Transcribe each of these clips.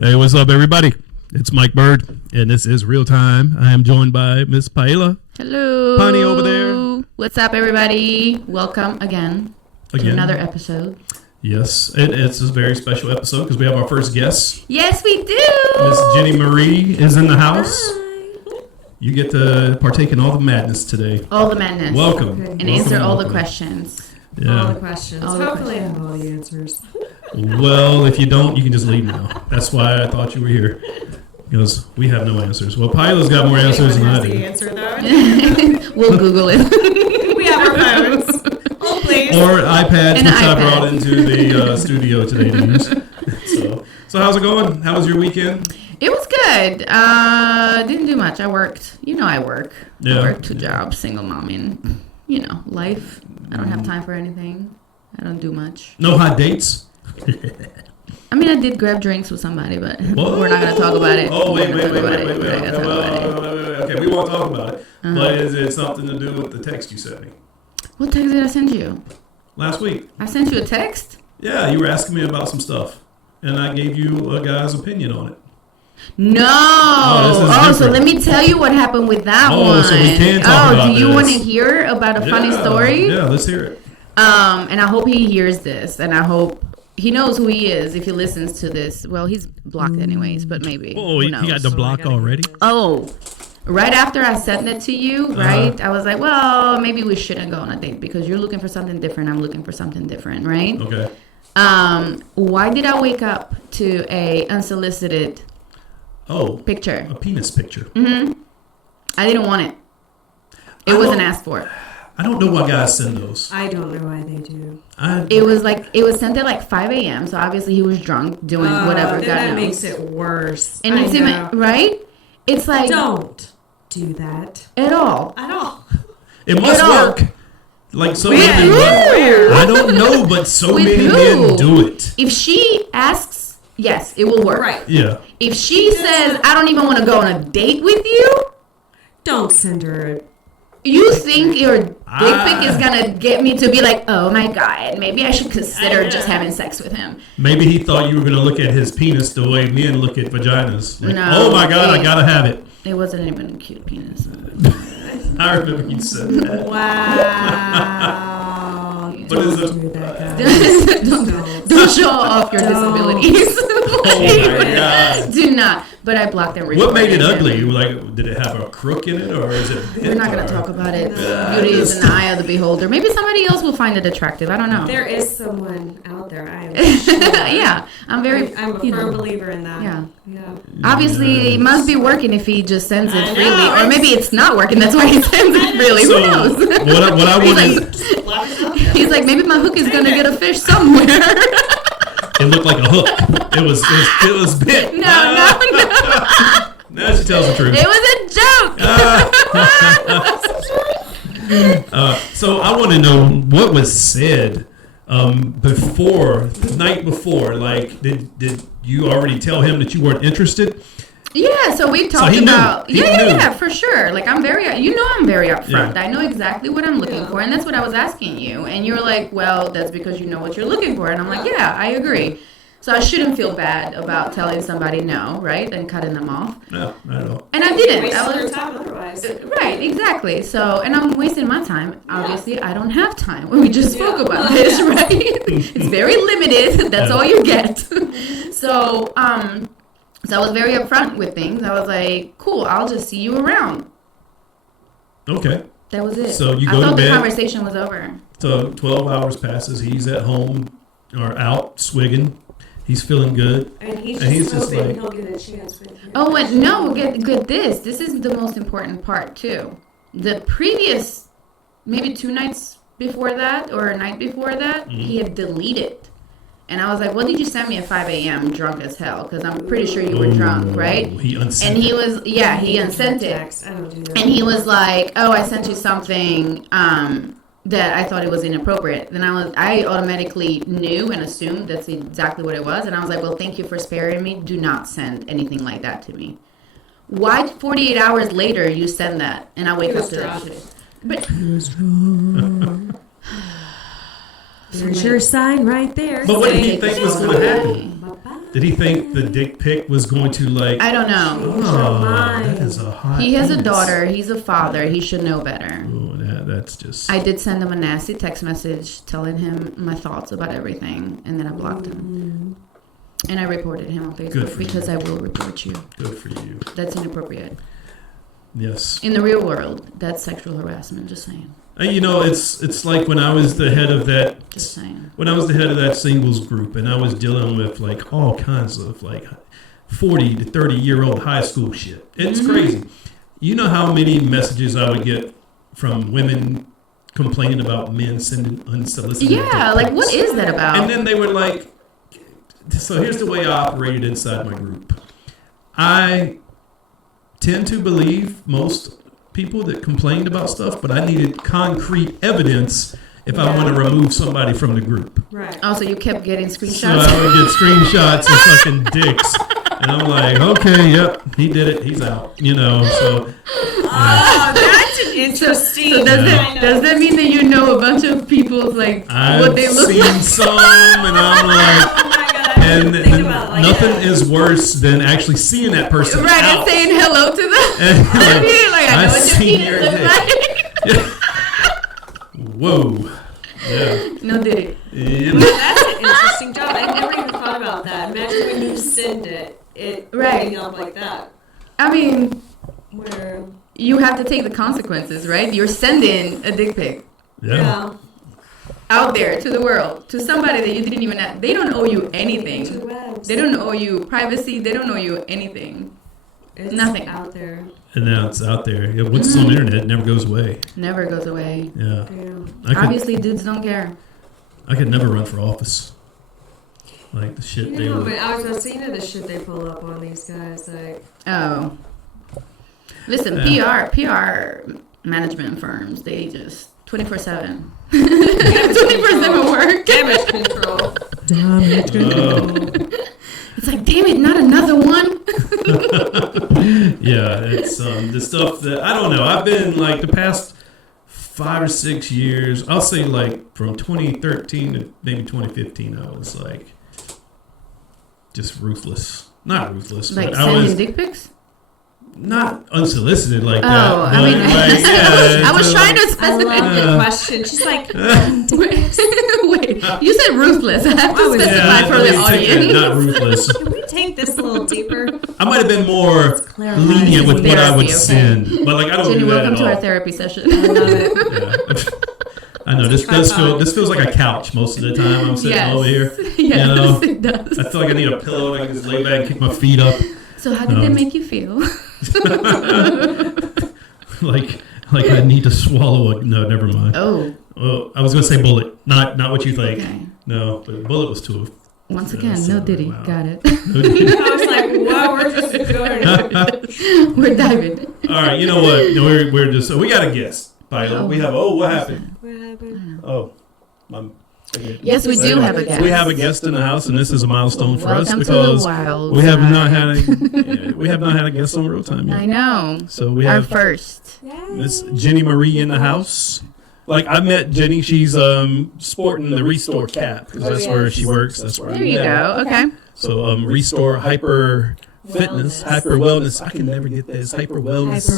Hey, what's up, everybody? It's Mike Bird, and this is Real Time. I am joined by Miss Paela. Hello. Pani over there. What's up, everybody? Welcome again to another episode. Yes, it's a very special episode because we have our first guest. Yes, we do. Miss Jennie Marie is in the house. Hi. You get to partake in all the madness today. All the madness. Welcome. And answer all the questions. Yeah. All the questions. Hopefully I have all the answers. Well, if you don't, you can just leave now. That's why I thought you were here. Because we have no answers. Well, Paela's got more answers than I do. The answer, though. We'll Google it. We have our phones. Oh, please. Or iPads, An which I iPad. brought into the studio today to use. So how's it going? How was your weekend? It was good. Didn't do much. I worked. You know I work. Yeah. I work 2 jobs, single mom, and, life. I don't have time for anything. I don't do much. No hot dates? I mean, I did grab drinks with somebody, but Whoa. we're not going to talk about it. Oh, wait. We're not gonna Okay, talk about it. okay, we won't talk about it. But is it something to do with the text you sent me What text did I send you? last week? I sent you a text? Yeah, you were asking me about some stuff, and I gave you a guy's opinion on it. No. this is So different. let me tell you what happened with that one. Oh, so we can talk about do you this. want to hear about a funny story? Yeah, let's hear it. And I hope he hears this, and I hope he knows who he is if he listens to this. Well, he's blocked anyways, but maybe. Oh, Who he knows? got the block already? Oh, right after I sent it to you, right? I was like, well, maybe we shouldn't go on a date because you're looking for something different. I'm looking for something different, right? Okay. Why did I wake up to a unsolicited Oh, picture? a penis picture. I didn't want it. It wasn't asked for. I don't know why guys send those. I don't know why they do. It was sent at like 5 a.m. So obviously he was drunk doing whatever. Then God that knows. makes it worse. And it's right? It's like Don't do that at all. at all. It must Get off. work. Like so With many who? men. I don't know, but so With many who? men do it. If she asks, yes, it will work. Right. Yeah. If she says, I don't even want to go on a date with you, Don't send her. you think your dick pic is going to get me to be like, oh my God, maybe I should consider just having sex with him. Maybe he thought you were going to look at his penis the way men look at vaginas. Like, No, oh my God, I got to have it. It wasn't even a cute penis. I remember you said that. Wow. What is Don't it? do that, guys. Don't show off your Don't. disabilities. Oh my God. Do not. But I blocked them. What made it recording ugly? him. Like, did it have a crook in it, or is it? We're not going to talk about it. Beauty is in the eye of the beholder. Maybe somebody else will find it attractive. I don't know. There is someone out there. I am sure. Yeah, I'm very. I'm a firm believer in that. Yeah. Yeah. Obviously, it must be working if he just sends it I freely, know, or maybe it's not working. That's why he sends it freely. So Who knows? what I He's wanted, like, he's like, maybe my hook is gonna get a fish somewhere. it looked like a hook. It was bit. No. Now she tells the truth. It was a joke. So I want to know what was said before the night before. Like, did you already tell him that you weren't interested? Yeah, so we talked he knew. about He knew. yeah, for sure. Like I'm very upfront. Yeah. I know exactly what I'm looking for, and that's what I was asking you. And you were like, "Well, that's because you know what you're looking for." And I'm like, "Yeah, I agree." So I shouldn't feel bad about telling somebody no, right, and cutting them off. No, not at all. And I didn't. Waste I your was time otherwise. right, exactly. So, and I'm wasting my time. Obviously, I don't have time. We just spoke about this, right? It's very limited. That's all you get. So I was very upfront with things. I was like, cool, I'll just see you around. Okay. That was it. So you I go to thought the bed. conversation was over. So 12 hours passes. He's at home or out swigging. He's feeling good. And he's And he's just just hoping like- he'll get a chance with you. Oh, and no, get this. This is the most important part, too. The previous, maybe 2 nights before that, or a night before that, he had deleted. And I was like, what did you send me at 5 a.m. drunk as hell? Because I'm pretty sure you were drunk, right? He unsent And he it. was, yeah, he unsent it. Text. I don't do that. And he was like, oh, I sent you something that I thought it was inappropriate. Then I automatically knew and assumed that's exactly what it was. And I was like, well, thank you for sparing me. Do not send anything like that to me. Why 48 hours later you send that and I wake up to that shit? But There's your sign right there. But what did he think was going to happen? Did he think the dick pic was going to I don't know. Oh, that is a hot. He has a penis. daughter. He's a father. He should know better. Oh, that's just. I did send him a nasty text message telling him my thoughts about everything, and then I blocked him. And I reported him on Facebook because I will report you. Good for you. That's inappropriate. Yes. In the real world, that's sexual harassment. Just saying. It's like when I was the head of that. Just saying. When I was the head of that singles group, and I was dealing with like all kinds of like 40 to 30-year-old high school shit. It's crazy. You know how many messages I would get from women complaining about men sending unsolicited dick like what pics. is that about? And then they were like, so here's the way I operated inside my group. I tend to believe most people that complained about stuff, but I needed concrete evidence if I want to remove somebody from the group. Right. Oh, so you kept getting So screenshots? I would get screenshots of fucking dicks. And I'm like, okay, yep, he did it. He's out. So. Oh, that's an interesting. So does that mean that you know a bunch of people's like what they look I've like? seen some, and I'm like, Oh my god! and Think about it like nothing that. is worse than actually seeing that person Right, out. and saying hello to them. And like, I know what your seen penis your looks dick. Whoa. Yeah. like. No diddy. Yeah. That's an interesting job. I never even thought about that. Imagine when you send it Right. ending up like that. I mean, Where you have to take the consequences, right? You're sending a dick pic out there to the world, to somebody that you didn't even have. They don't owe you to anything. the webs. They don't owe you privacy. They don't owe you anything. It's nothing. out there. And now it's out there. Yeah, once it's on the internet, it never goes away. Never goes away. Yeah. Yeah. Obviously, dudes don't care. I could never run for office. Like the shit they But would. I was seeing the shit they pull up on these guys. Like, Oh. Listen, Yeah. PR management firms, they just 24/7. 24/7 work. damage control. It's like, damn it, not another one. Yeah, it's the stuff that I don't know. I've been like the past 5 or 6 years. I'll say like from 2013 to maybe 2015. I was like just ruthless. Not ruthless, Like but I was sending dick pics? not unsolicited like Oh, that. I mean, like, yeah, I was it's, trying to I specify. love the question. She's like, Wait, you said ruthless. I have to specify for the let me take that, audience. not ruthless. can we take this a little deeper? I might have been more clarify. lenient with what I would Therapy, okay. send, but like I don't Jenny, do that welcome at to our all. therapy session. I love it. Yeah. I know this feels like a couch most of the time. I'm sitting over here. Yes, know? it does. I feel like I need a pillow. I can just lay back and kick my feet up. So how did it make you feel? like I need to swallow a. No, never mind. Oh, Well, I was gonna say bullet, not what you think. okay. No, but bullet was too. Once Yeah, again, so, no diddy. wow. Got it. I was like, wow, we're just going. We're diving. All right, you know what? No, we're just. So we got a guest. Paela. We have. Oh, what happened? What happened? Oh, Yes, we do have a guest. We have a guest in the house, and this is a milestone for us Welcome to the because wild we have side. not had a guest on Real Time yet. I know. So we Our have first. Miss Jennie Marie in the house. Like I met Jenny, she's sporting the Restore cap because that's where she works. That's where There you go. Okay. So Restore Hyper Fitness, Hyper Wellness. I can never get this Hyper Wellness.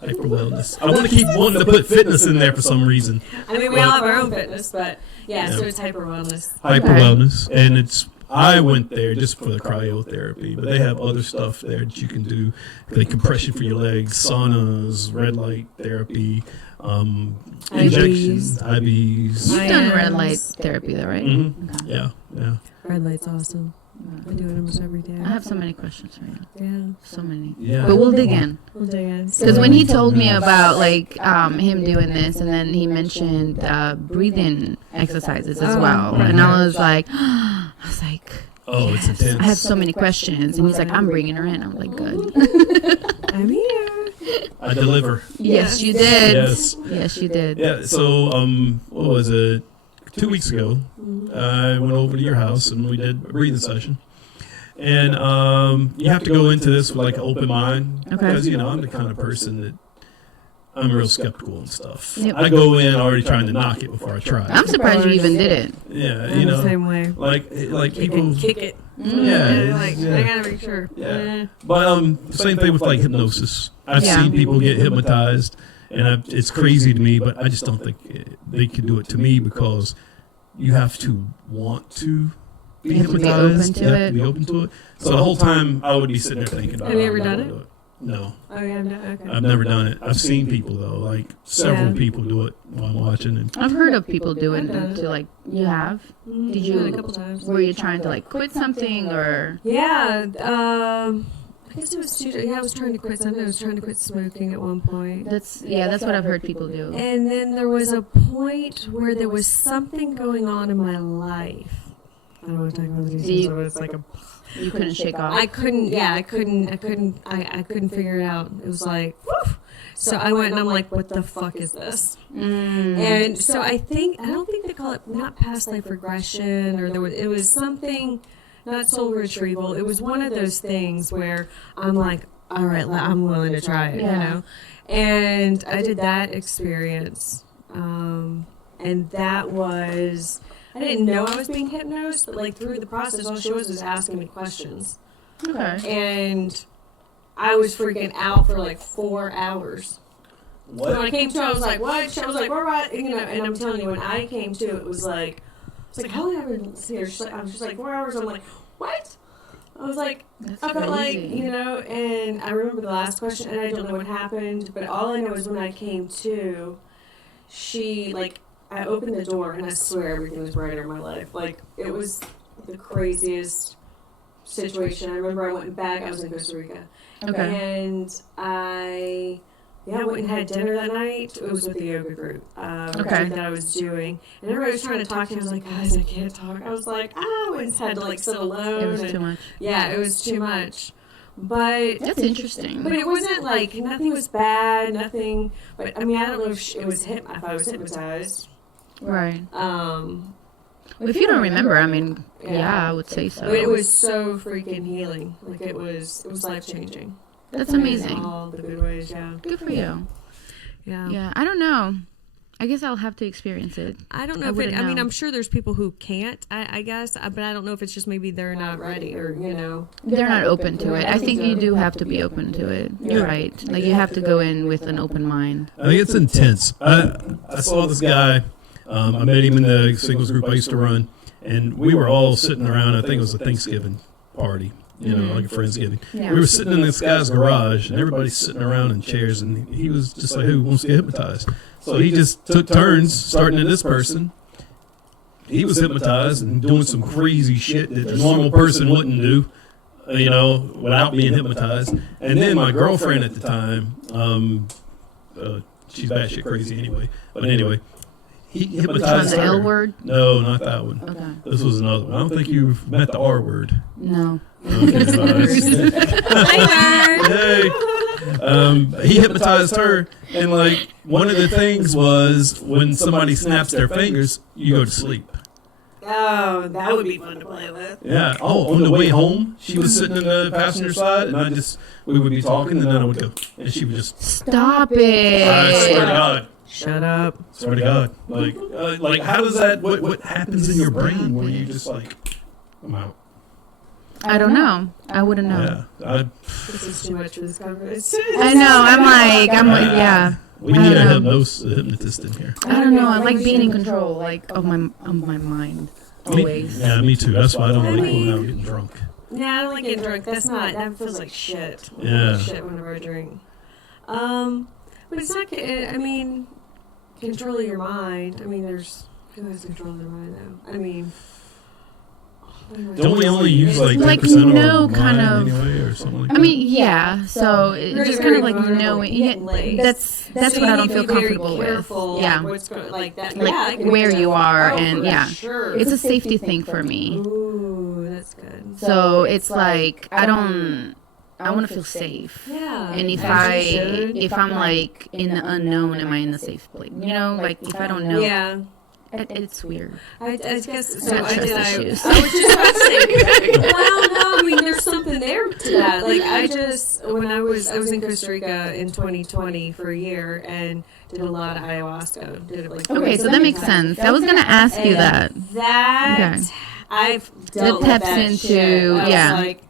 Hyper Wellness. I want to keep wanting to put fitness in there for some reason. I mean, we all have our own fitness, but yeah. So it's hyper wellness. Hyper Okay. Wellness, and I went there just for the cryotherapy, but they have other stuff there that you can do, like compression for your legs, saunas, red light therapy, injections, IVs. You've done red light therapy, though, right? Mhm. Okay. Yeah. Red light's awesome. I do it almost every day. I have so many questions for you. Yeah. So many. Yeah. But we'll dig in. We'll dig in. Because when he told me about like him doing this, and then he mentioned breathing exercises as well, and I was like, Oh, it's intense. I have so many questions, and he's like, I'm bringing her in. I'm like, good. I'm here. I I deliver. Yes, you did. Yes. Yes, you did. Yeah. So, what was it? 2 weeks ago, I went over to your house and we did a breathing session. And you have to go into this with like an open mind because I'm the kind of person that I'm real skeptical and stuff. Yep. I go in already trying to knock it before I try. I'm surprised you even did it. Yeah, I'm the same way. like people kick it. Yeah, Like I gotta make sure. Yeah. But same thing with like hypnosis. I've seen people get hypnotized, and it's crazy to me. But I just don't think they can do it to me because you have to want to be hypnotized. You have to be open to it. So the whole time I would be sitting there thinking, Have you ever done it? No. Oh yeah, no, okay. I've never done it. I've seen people though, like several people do it while I'm watching. And I've heard of people do it to like. You have? Did Did you? a couple times. Were you trying to like quit something or? Yeah. I guess it was I was trying to quit something. I was trying to quit smoking at one point. That's what I've heard people do. And then there was a point where there was something going on in my life. I don't want to talk about the details of it. It's like you couldn't shake off. I couldn't figure it out. It was like, whew. So I went and I'm like, what the fuck is this? And so I don't think they call it, not past life regression, or it was something, not soul retrieval. It was one of those things where I'm like, all right, I'm willing to try it, you know? And I did that experience. And that was, I didn't know I was being hypnosed, but like through the process, all she was asking me questions. Okay. And I was freaking out for like 4 hours. what? When I came to, I was like, what? I was like, we're right. And I'm telling you, when I came to, it was like, how long have I been here? I'm just like 4 hours. I'm like, what? I was like, That's I felt like, crazy. and I remember the last question, and I don't know what happened, but all I know is when I came to, I opened the door, and I swear everything was brighter in my life. Like, it was the craziest situation. I remember I went back. I was in Costa Rica. Okay. And I went and had dinner that night. It was with the yoga group that I was doing. And everybody was trying to talk to me. I was like, guys, I can't talk. I was like, I just had to like sit alone. It was too much. Yeah, it was too much. But That's interesting. But it wasn't like, nothing was bad, nothing. But I mean, I don't know if if I was hypnotized. Right. If you don't remember, I mean, I would say so. But it was so freaking healing. Like it was life changing. That's amazing. In all the good ways, yeah. Good for you. Yeah. Yeah, I don't know. I guess I'll have to experience it. I don't know I mean, I'm sure there's people who can't, I guess, but I don't know if it's just maybe they're not ready or, They're not open to it. I think you do have to be open to it. You're right. Like, you have to go in with an open mind. I think it's intense. I saw this guy. I met him in the singles group I used to run, and we were all sitting around. I think it was a Thanksgiving party, like a Friendsgiving. Yeah. We were sitting in this guy's garage, and everybody's sitting around in chairs, and he was just like, who wants to get hypnotized? So he just took turns starting to this person. He was hypnotized and doing some crazy shit that a normal person wouldn't do, without being hypnotized. And then my girlfriend at the time, she's batshit crazy anyway. But anyway, he hypnotized the her. L word? No, not that one. Okay. This was another one. I don't think you've met the R word. No. Okay, Hey. He hypnotized her, and like one of the things was when somebody snaps their fingers, you go to sleep. Oh, that would be fun to play with. Yeah. Oh, on the way home, she was sitting in the passenger side, and we would be talking, and then I would go, and she would just. Stop it. I swear to God. Shut up. Swear to God. Like how does that? What happens in your brain where you just like, I'm out? I don't know. I wouldn't know. Yeah. This is too much for this conversation. I know. I'm like, yeah. We need a hypnotist in here. I don't know. I like being in control, like of my mind, always. Me too. That's why I don't like going out and getting drunk. Yeah, I don't like getting drunk. That feels like shit. Yeah. Shit whenever I drink. But it's not. I mean, control your mind. I mean, who has control of their mind though? I mean. Don't we only use like 10% of our mind anyway, or something like that? I mean, yeah. So it's just kind of like knowing. Yeah, that's what I don't feel comfortable with. Yeah, what's going, like that. Like where you are, and sure. it's a safety thing for me. Ooh, that's good. So it's like I don't I want to feel safe. Yeah. And if I'm like in the unknown, am I in the safe place? You know, like if I don't know, Yeah. it's weird. I guess so. Trust I issues. was just about to say, well, no, I mean, there's something there to that. Like, when I was in Costa Rica in 2020 for a year and did a lot of ayahuasca. Did it like Okay, so that makes sense. I was gonna ask you that. Okay. I've dealt with taps that into shit. yeah. Like,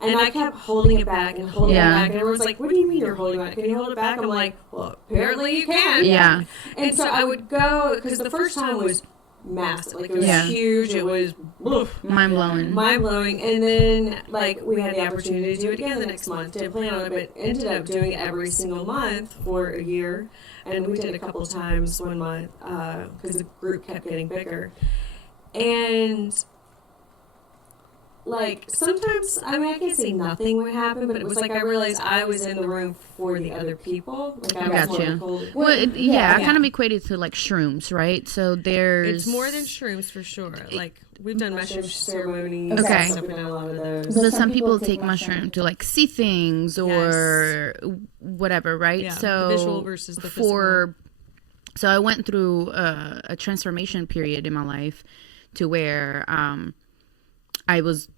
and I kept holding it back and holding it back. And everyone's like, what do you mean you're holding it back? Can you hold it back? I'm like, well, apparently you can. Yeah. And so I would go, because the first time was massive. Like, it was huge. It was Mind blowing. mind blowing. And then, like, we had the opportunity to do it again the next month. Didn't plan on it, but ended up doing it every single month for a year. And we did it a couple of times one month because the group kept getting bigger. And like, sometimes, I mean, I can't say nothing would happen, but it was like I realized I was in the room for the other people. Like, I was Gotcha. more cold. Well, I kind of equate it to like shrooms, right? So there's... It's more than shrooms for sure. Like, we've done mushroom ceremonies. Okay. Stuff, we've done a lot of those. So some people take mushroom to like see things or whatever, right? Yeah, so the visual versus the physical. So I went through a transformation period in my life to where I was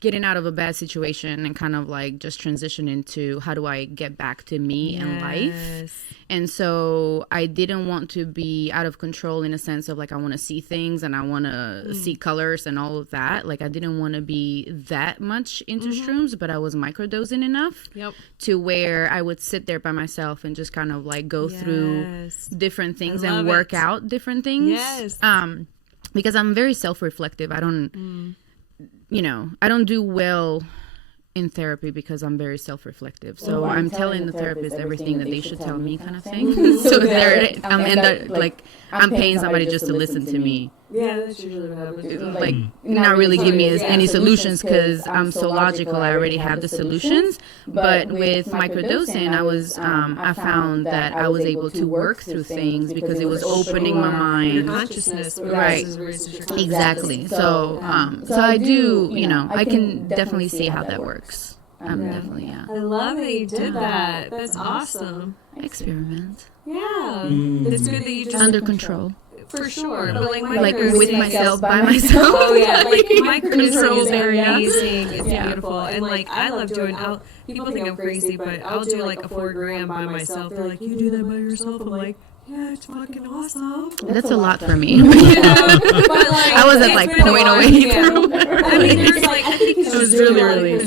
getting out of a bad situation and kind of like just transition into how do I get back to me in life. And so I didn't want to be out of control in a sense of like I want to see things and I want to see colors and all of that. Like I didn't want to be that much into shrooms, but I was microdosing enough to where I would sit there by myself and just kind of like go through different things and work out different things. Because I'm very self-reflective. I don't... You know, I don't do well in therapy because I'm very self-reflective. So I'm telling the therapist everything that they should tell me, kind of thing. So I'm paying somebody just to listen to me. Yeah, that's usually what happens. Like, not really give me any solutions because I'm so logical. I already have the solutions. But with microdosing, I found that I was able to work through things because it was opening my mind. Your consciousness, right? Exactly. So I do. You know, I can definitely see how that works. Definitely, I love that you did that. That's awesome. Experiment. Yeah, it's good that you just under control. For sure, but like with myself, by myself. Oh yeah, like microdosing is amazing. It's beautiful, and like I love doing. People think I'm crazy, but I'll do like a 4 gram by myself. They're like, "You do that by yourself?" I'm like, "Yeah, it's fucking awesome." That's a lot for me. You know? But like, I was at like 0.08 through. I mean, there's like I think it was really it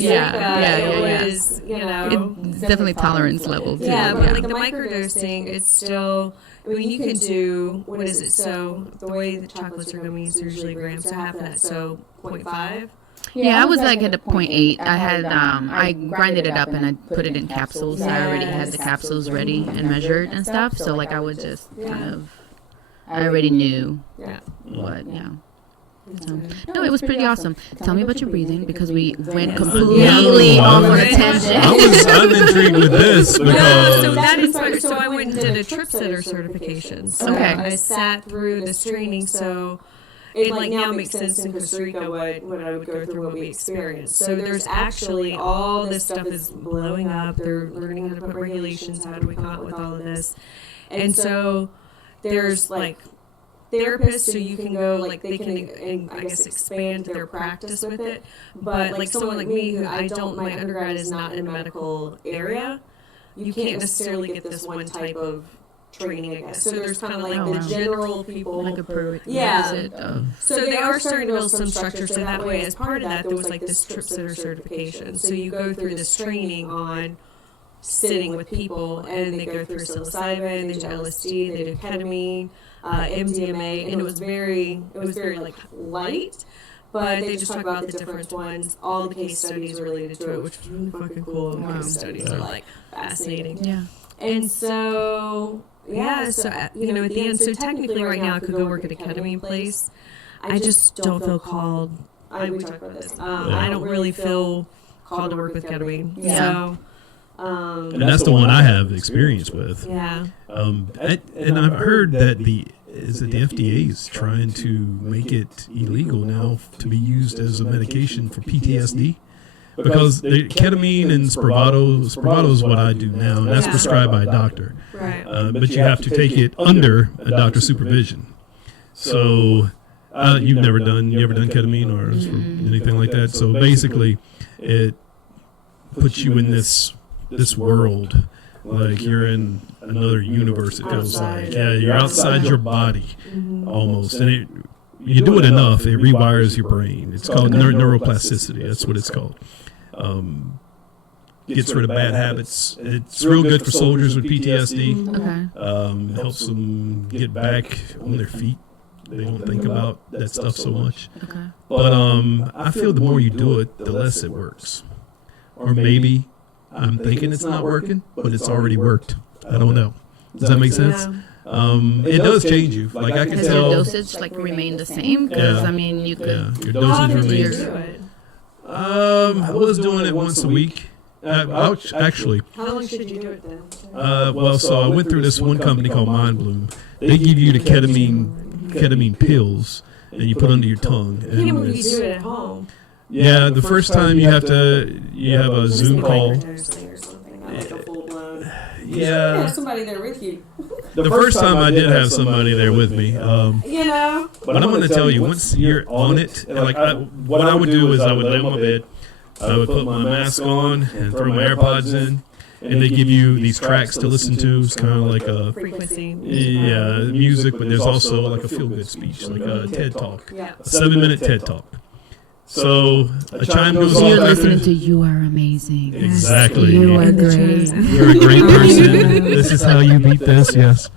was, you know, it's definitely tolerance level too. Yeah, but like the microdosing, it's still. I mean, you can do, what is it? So the way the chocolates are gummies are usually grams, so half that, so 0.5. Yeah, I was like at a 0.8. I had I grinded it up and I put it in capsules. So I already had the capsules ready and measured and stuff. So like I would just kind of, I already knew what. So, no, it was pretty awesome. Tell me about your breathing because we went completely off on a tangent. I'm intrigued with this because so that inspired. So I went and did a trip sitter certification. So I sat through this training. So it like now makes sense in Costa Rica what I would go through, what we experienced. So there's actually all this stuff is blowing up. They're learning how to put regulations. How do we come up with all of this? And so there's like therapists, so you can go, like, they can, I guess, expand their practice with it. But, like, someone like me, who my undergrad is not in a medical area, you can't necessarily get this one type of training, I guess. So there's kind of, like, the general people. Like a prerequisite. So they are starting to build some structure, so that way, as part of that, there was, like, this trip sitter certification. So you go through this training on sitting with people, and they go through psilocybin, they do LSD, they do ketamine, MDMA, and it was very like light, but they just talk about the different ones, all the case studies related to it, which was really fucking cool. The case studies are like fascinating. Yeah. And so at the end, so technically right now I could go work at a ketamine place. I just don't feel called. We talked about this. I don't really feel called to work with ketamine. Yeah. So. And that's the one I have experience with. Yeah. And I've heard that the FDA is trying to make it illegal now to be used as a medication for PTSD. because the ketamine and Spravato is what I do now, and that's prescribed by a doctor. Right. But you have to take it under a doctor's supervision. So you ever done ketamine or anything like that? So basically, it puts you in this world, like you're in another universe. It feels like, yeah, you're outside your body almost, and you do it enough, it rewires your brain. It's called neuroplasticity. That's what it's called. Gets rid of bad habits. It's real good for soldiers with PTSD. Okay. Helps them get back on their feet. They don't think about that stuff so much. Okay. But I feel the more you do it, the less it works. Or maybe I'm thinking it's not working, but it's already worked. I don't know. Does that make sense? It does change you. Like I can Has tell. your dosage like remained the same? Because I mean, you could. Yeah, your How often dosage do you remains. do it? I was doing it once a week. Actually, How long should you do it then? so I went through this one company called Mind Bloom. They give you the ketamine pills, and you put under your tongue. I can't believe you it's- do it at home. Yeah, the first time you have a Zoom call. Yeah, somebody there with you. the first time I did have somebody there with me. You know. But I'm going to tell you, once you're on it, like what I would do is I would lay on my bed, I would put my mask on and throw my AirPods in, and they give you these tracks to listen to. It's kind of like a Frequency. music, but there's also like a feel-good speech, like a TED Talk, Yeah. a 7-minute TED Talk. So a chime goes So off you're after. listening to "You Are Amazing." Exactly. You are great. You're a great person. This is how you beat this. Yes.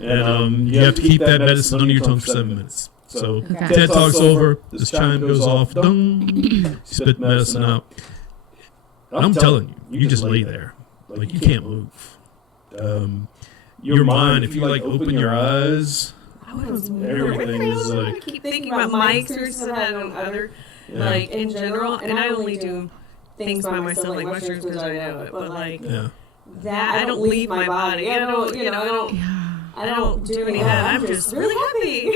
And you have to keep that medicine under your tongue for 7 minutes. So Okay. TED Talk's over. This chime goes off. Dung. Spit the medicine out. I'm telling you, you just lay there, like you can't move. Your mind, if you like open your eyes, everything is I like. keep thinking about my experiences I've had on other, like in general, and I only do things by myself, like mushrooms, because I know it. But like Yeah. that, I don't leave my body. I don't, I don't do any of that. I'm just really happy.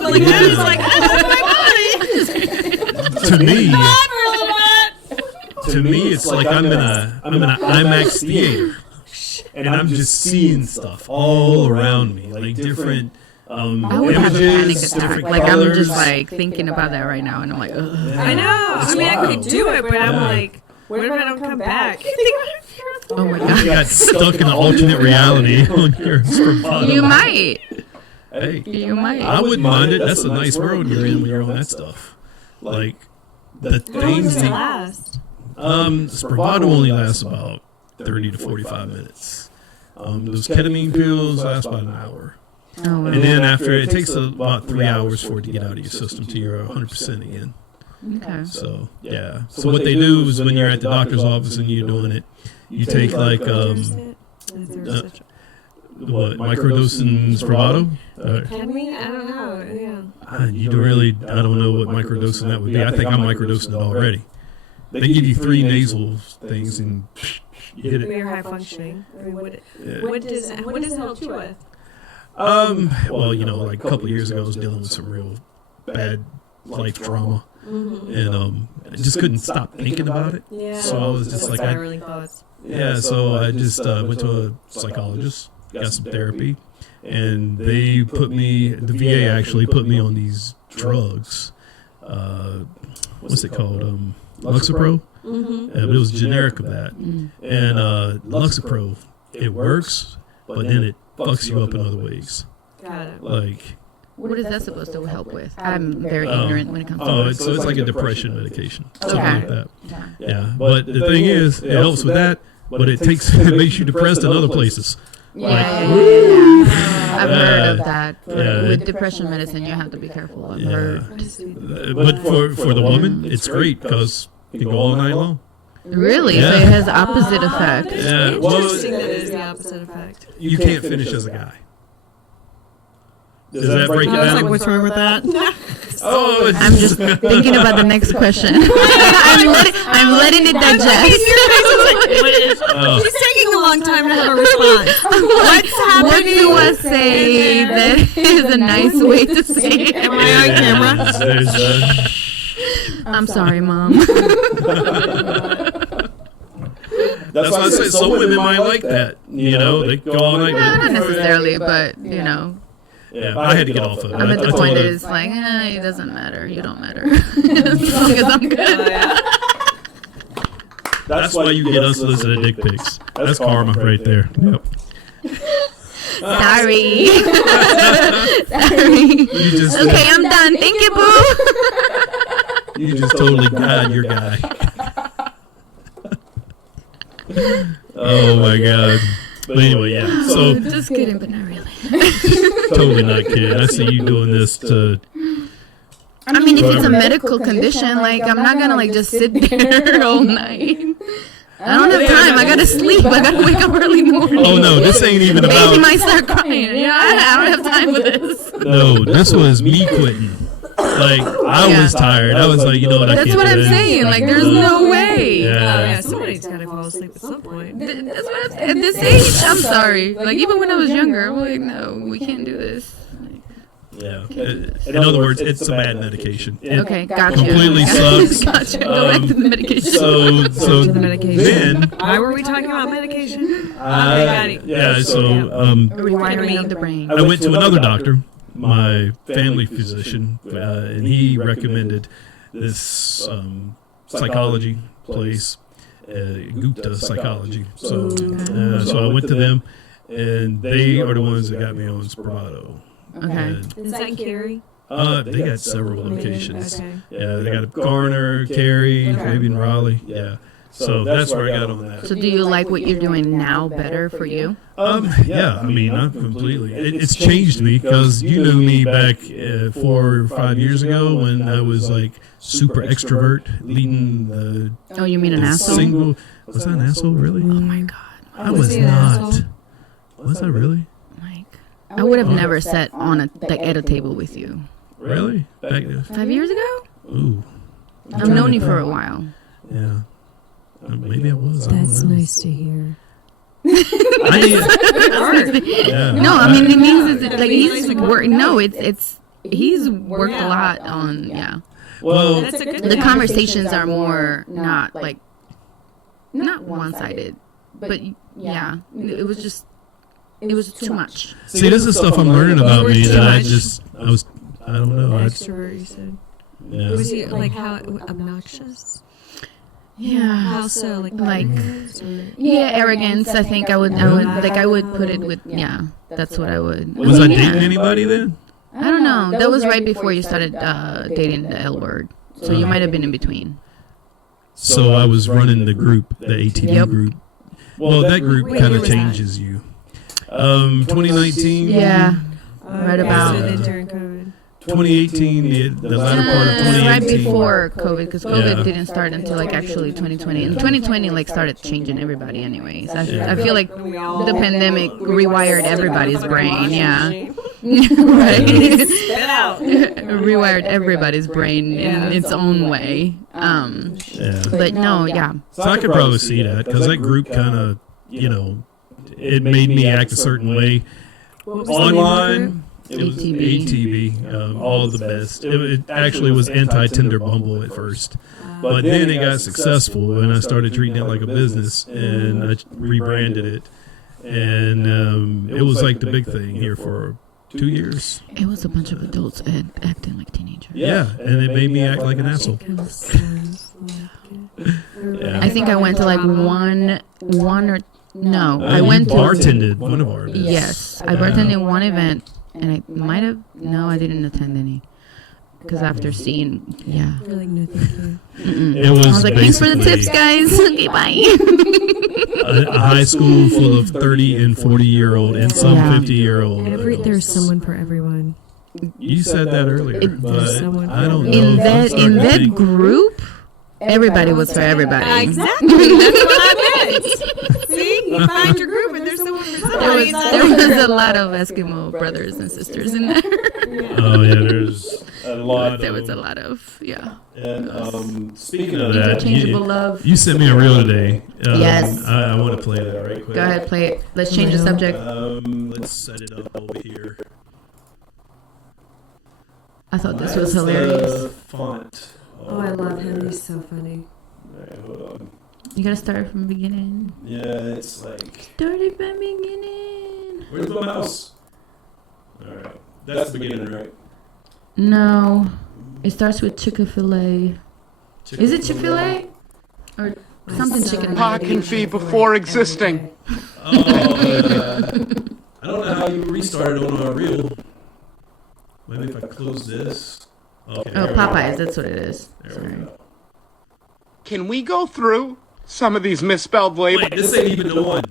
Like that is like I love my body. To me, I to me, it's like I'm in an IMAX theater, and I'm just seeing stuff all around me, like different I would have a panic images, attack. different Like colors. I'm just like thinking about that right now, and I'm like, ugh. I know. I mean, I could do it, but I'm Yeah. like, what if I don't come back? Oh my You god. got stuck in an alternate reality on your Spravato. You might. Hey, You might. I wouldn't mind it. That's a nice world you're in when you're on that stuff. Like the How long things does it that last? Spravato only lasts about 30 to 45 minutes. Those ketamine pills last about an hour. Oh, And then after, it takes about 3 hours for it to get out of your system till you're 100% again. okay. So, yeah. So what they do is when you're at the doctor's office and you're doing it, you take like, microdosing Spravato? Ketamine? I don't know. Yeah. You don't really, I don't know what microdosing that would be. I think I'm microdosing it already. They give you 3 nasal things and you hit it. You're high functioning. I mean, Yeah. what does it help you with? Well, like a couple of years ago, I was dealing with some real bad life trauma, and I just couldn't stop thinking about it. Yeah. So I was just like, spiraling thoughts. so I just went to a psychologist, got some therapy, and they the VA actually put me on these drugs. What's it called? Lexapro. But it was generic of that. And Lexapro, it works, but then it fucks you up in other ways. Got it. Like, What is that supposed to help with? I'm very ignorant when it comes to it's like a depression medication, something Okay. like that. Yeah. Yeah, but the thing is, it helps with that, but it makes you depressed in other places. I've heard of that. Yeah. With depression medicine, you have to be careful. I've heard. But for the woman, it's great because you can go all night long. Really? Yeah. So it has opposite effect. Yeah, well, Interesting that it is the opposite effect. you can't finish as a guy. Does that break it I was like, down? what's wrong with that? Oh, it's I'm just thinking about the next question. I'm letting it digest. Oh. It's taking a long time to have a response. What's happening? What do I say that is a nice way to say it? Am I on camera? There's, I'm sorry, Mom. That's why I say some women might like that. You know, they go all night. Not necessarily, but you know. Yeah, I had to get off of it. I'm at the point that it's like, it doesn't matter. You don't matter. As long as I'm good. That's why you get unsolicited dick pics. That's karma right there. Yep. Sorry. Sorry. Okay, I'm done. Thank you, boo. You just totally got your guy. Oh my god. But anyway, yeah. So just kidding, but not really. Totally not kidding. I see you doing this to. I mean, if it's a medical condition, like I'm not gonna like just sit there all night. I don't have time. I gotta sleep. I gotta wake up early in the morning. Oh no, this ain't even about. Baby might start crying. You know, I don't have time for this. No, this was me quitting. Like I was tired. I was like, you know what? I That's can't what do I'm this. saying. Like, there's no way. Yeah. Somebody's gotta fall asleep at some point. That's what I'm saying. At this age, I'm sorry. Like even when I was younger, I'm like, no, we can't do this. Yeah. In other words, it's a bad medication. It Okay, gotcha. completely sucks. Gotcha. Go back to the medication. So To the medication. then, Why were we talking about medication? yeah. So Rewiring of the brain. I went to another doctor, my family physician, and he recommended this psychology place, Gupta Psychology. So I went to them, and they are the ones that got me on Spravato. Okay. Is that Cary? They got several locations. Okay. Yeah, they got a Garner, Cary, maybe in Raleigh. Yeah. So that's where I got on that. So do you like what you're doing now better for you? Yeah, I mean, not completely. It's changed me because you knew me back 4 or 5 years ago when I was like super extrovert, leading the. Oh, you mean an asshole? Single. Was I an asshole? Really? Oh my god. I was not. Was I really? Like, I would have never sat on at a table with you. Really? Back 5 years ago? Ooh. I've known you for a while. Yeah. Maybe I was. I don't That's know. nice to hear. Yeah. No, I mean it means it's like he's worked. No, it's he's worked a lot on. Yeah, Well, That's a good the conversations are more not like not one-sided, but yeah, it was too much. see, this is stuff I'm learning about me that I don't know. Extrovert, you said. Yeah. Was he like how obnoxious? Yeah, How so? Like yeah, arrogance. I think I would put it with that's what I would. Was I mean, dating yeah. anybody then? I don't know. That was right before you started dating the L word, so you might have been in between. So I was running the group, the ATV Yep. group. Well, that group What kind year of was that? changes you. 2019. Yeah, right about. during COVID. 2018, the latter part of 2018. Right before COVID, because COVID Yeah. didn't start until like actually 2020, and 2020 like started changing everybody anyways. I feel like the pandemic rewired everybody's brain. Yeah, right. Spit out. Rewired everybody's brain in its own way. Yeah. But no, yeah. So I could probably see that because that group kind of, it made me act a certain way. What was the name of the group? Online, it was ATV. ATV, all of the best. It actually was anti-Tinder Bumble at first. But then it got successful, and I started treating it like a business, and I rebranded it. And it was like the big thing here for 2 years. It was a bunch of adults acting like teenagers. Yeah, and it made me act like an asshole. Kind of sounds like it. Yeah. I think I went to like one or no. I You went to bartended one of our events. yes. I bartended one event, and I might have I didn't attend any because after seeing You're like, no, thank you. mm-mm. It was I was like, thanks for the tips, basically guys. Okay, bye. a high school full of 30 and 40-year-old and some Yeah. 50-year-old. There's someone for everyone. You said that earlier, but someone I don't know. In if I'm that starting- group, everybody was for everybody. Exactly. That's what I meant. See, you find your group, and there's someone for somebody. There was a lot of Eskimo brothers and sisters in there. Oh yeah, there's a lot. There was a lot of And speaking of that, interchangeable love. you sent me a reel today. Yes. I want to play that right quick. Go ahead, play it. Let's change the subject. Let's set it up over here. I thought this was hilarious. Font. Oh, I love him. He's so funny. Alright, hold on. You gotta start from the beginning. Yeah, it's like... Start it from the beginning. Where's my mouse? Alright, that's the beginning, right? No. It starts with Chick-fil-A. Is it Chick-fil-A? Or something chicken? Parking fee before existing. Oh, I don't know how you restarted on our reel. Maybe if I close this. Okay, Oh, Popeyes, that's what it is. There Sorry. we go. Can we go through some of these misspelled labels? Wait, this ain't even the one.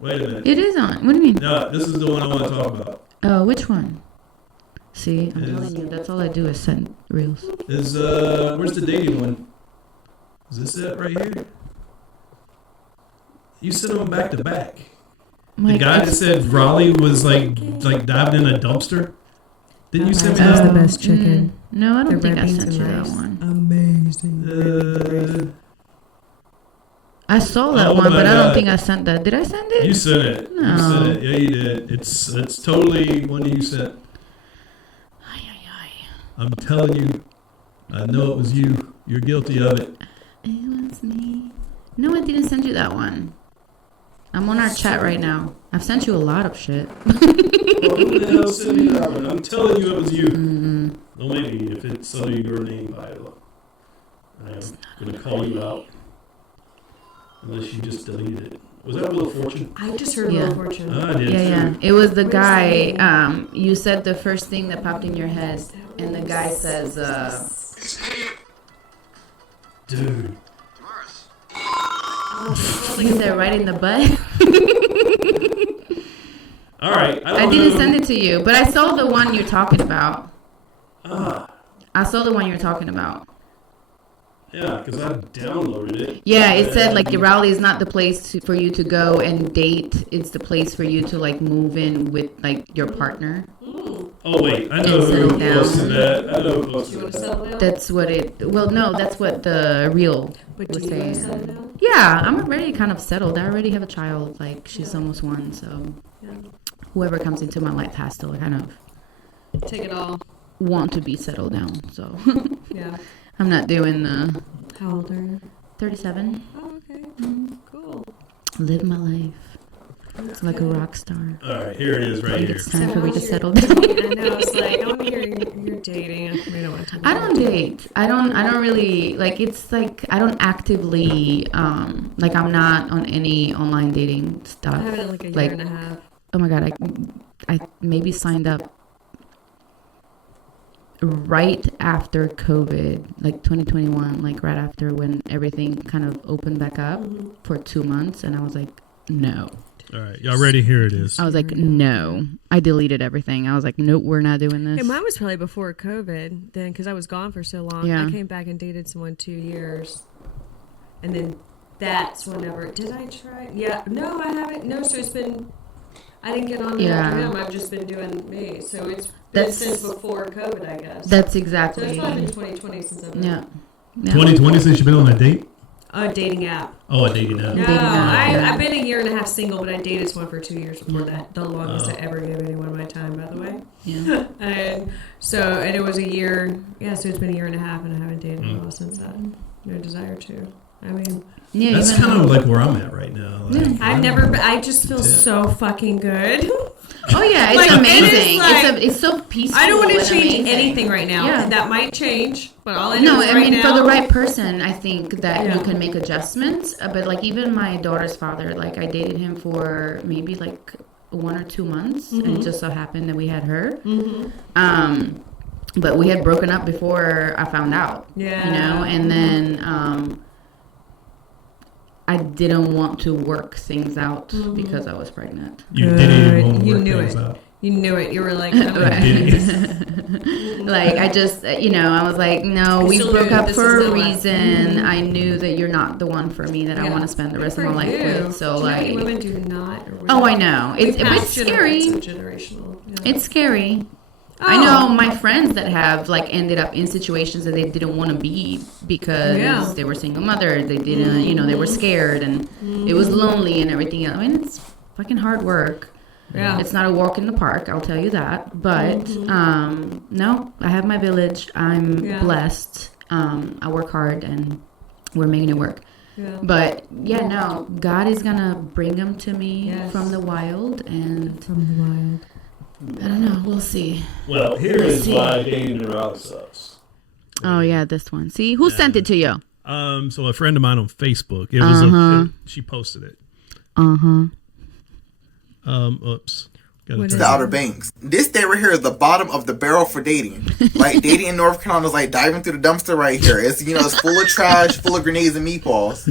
Wait a minute. It is on. What do you mean? No, this is the one I want to talk about. Oh, which one? See, I'm Is- telling you, that's all I do is send reels. Is where's the dating one? Is this it right here? You sent them back to back. The guy that said Raleigh was like diving in a dumpster. Didn't you send me That's that? the best chicken. No, I don't The think red I beans sent and you that rice. one. Amazing. I saw that Oh one, my but I don't God. think I sent that. Did I send it? You sent it. You No. sent it. Yeah, you did. It's totally one that you sent. Ay, ay, ay. I'm telling you, I know it was you. You're guilty of it. It was me. No, I didn't send you that one. I'm on our chat right now. I've sent you a lot of shit. Well, who the hell sent me that one? I'm telling you it was you. Mm-hmm. No, maybe if it's under your name, Paela. I am going to call you out. Unless you just deleted it. Was that Wheel of Fortune? I just heard Yeah. Wheel of Fortune. I did Yeah, too. yeah. It was the Where's guy. the You said the first thing that popped in your head, and the guy says, Dude. "He said right in the butt." All right. I didn't send it to you, but I saw the one you're talking about. I saw the one you're talking about. Yeah, because I downloaded it. Yeah, it said like Raleigh is not the place for you to go and date. It's the place for you to like move in with like your partner. Oh, wait. I know And settle who posted down. that. I know who You posted want to that. settle down? That's what it. Well, no, that's what the reel But was do you want to settle saying. down? Yeah, I'm already kind of settled. I already have a child. Like she's almost one, so Yeah. whoever comes into my life has to kind of Take it all. want to be settled down. So Yeah. I'm not doing the How old are you? 37. Oh, okay. Cool. Live my life. It's like a rock star. All right, here it is I right think here. it's time for me to how's settle your- down. I know. It's like I want to hear you're dating. We don't want to. I don't date. I don't really like. It's like I don't actively like I'm not on any online dating I stuff. have it in like a year Like, and a half. oh my god, I maybe signed up right after COVID, like 2021, like right after when everything kind of opened back up for 2 months, and I was like, no. All right, y'all ready? Here it is. I was like, no. I deleted everything. I was like, nope, we're not doing this. Hey, mine was probably before COVID then, because I was gone for so long. Yeah. I came back and dated someone 2 years, and then that's whenever. Did I try? Yeah. No, I haven't. No, so it's been. I didn't get on Yeah. after him. I've just been doing me. So it's been That's- since before COVID, I guess. That's So exactly. it's probably been 2020 since I've been. Yeah. Yeah. 2020 since you've been on a date? A dating app. Oh, a dating app. No, Dating app, yeah. I've been a year and a half single, but I dated someone for 2 years before that. The longest I ever gave anyone my time, by the way. Yeah. And it was a year. Yeah, so it's been a year and a half, and I haven't dated at all since then. No desire to. I mean, Yeah. That's even- kind of like where I'm at right now. Like, I've never. I just feel so fucking good. Oh yeah, it's Like, it amazing. is like- It's so peaceful. I don't want to and change amazing. anything right now. Yeah. That might change, but all I know No, is I right mean now, for the right person, I think that Yeah. you can make adjustments. But like even my daughter's father, like I dated him for maybe like 1 or 2 months, and it just so happened that we had her. But we had broken up before I found out. Yeah. You know, and then I didn't want to work things out because I was pregnant. you didn't even Good. want to You work knew things it. out. You knew it. You were like, Like I just, I was like, no, we still broke knew up this for is a the last. reason. I knew that you're not the one for me that I Yeah. want to spend the rest Good of my for life you. with. So Do you know like, many women do not. Or oh, women- I know. We It's passed scary. It's generational. Yeah. It's scary. Oh. I know my friends that have like ended up in situations that they didn't want to be because Yeah. they were single mothers. They didn't, they were scared and it was lonely and everything else. I mean, it's fucking hard work. Yeah. It's not a walk in the park, I'll tell you that. But no, I have my village. I'm Yeah. blessed. I work hard and we're making it work. Yeah. But yeah, no, God is gonna bring them to me Yes. from the wild, and From the wild. I don't know. We'll see. Well, here is why dating in Raleigh sucks. Oh yeah, this one. See, who sent it to you? So a friend of mine on Facebook. It was she posted it. Oops. To the Outer Banks. This day right here is the bottom of the barrel for dating. Like dating in North Carolina is like diving through the dumpster right here. It's it's full of trash, full of grenades and meatballs.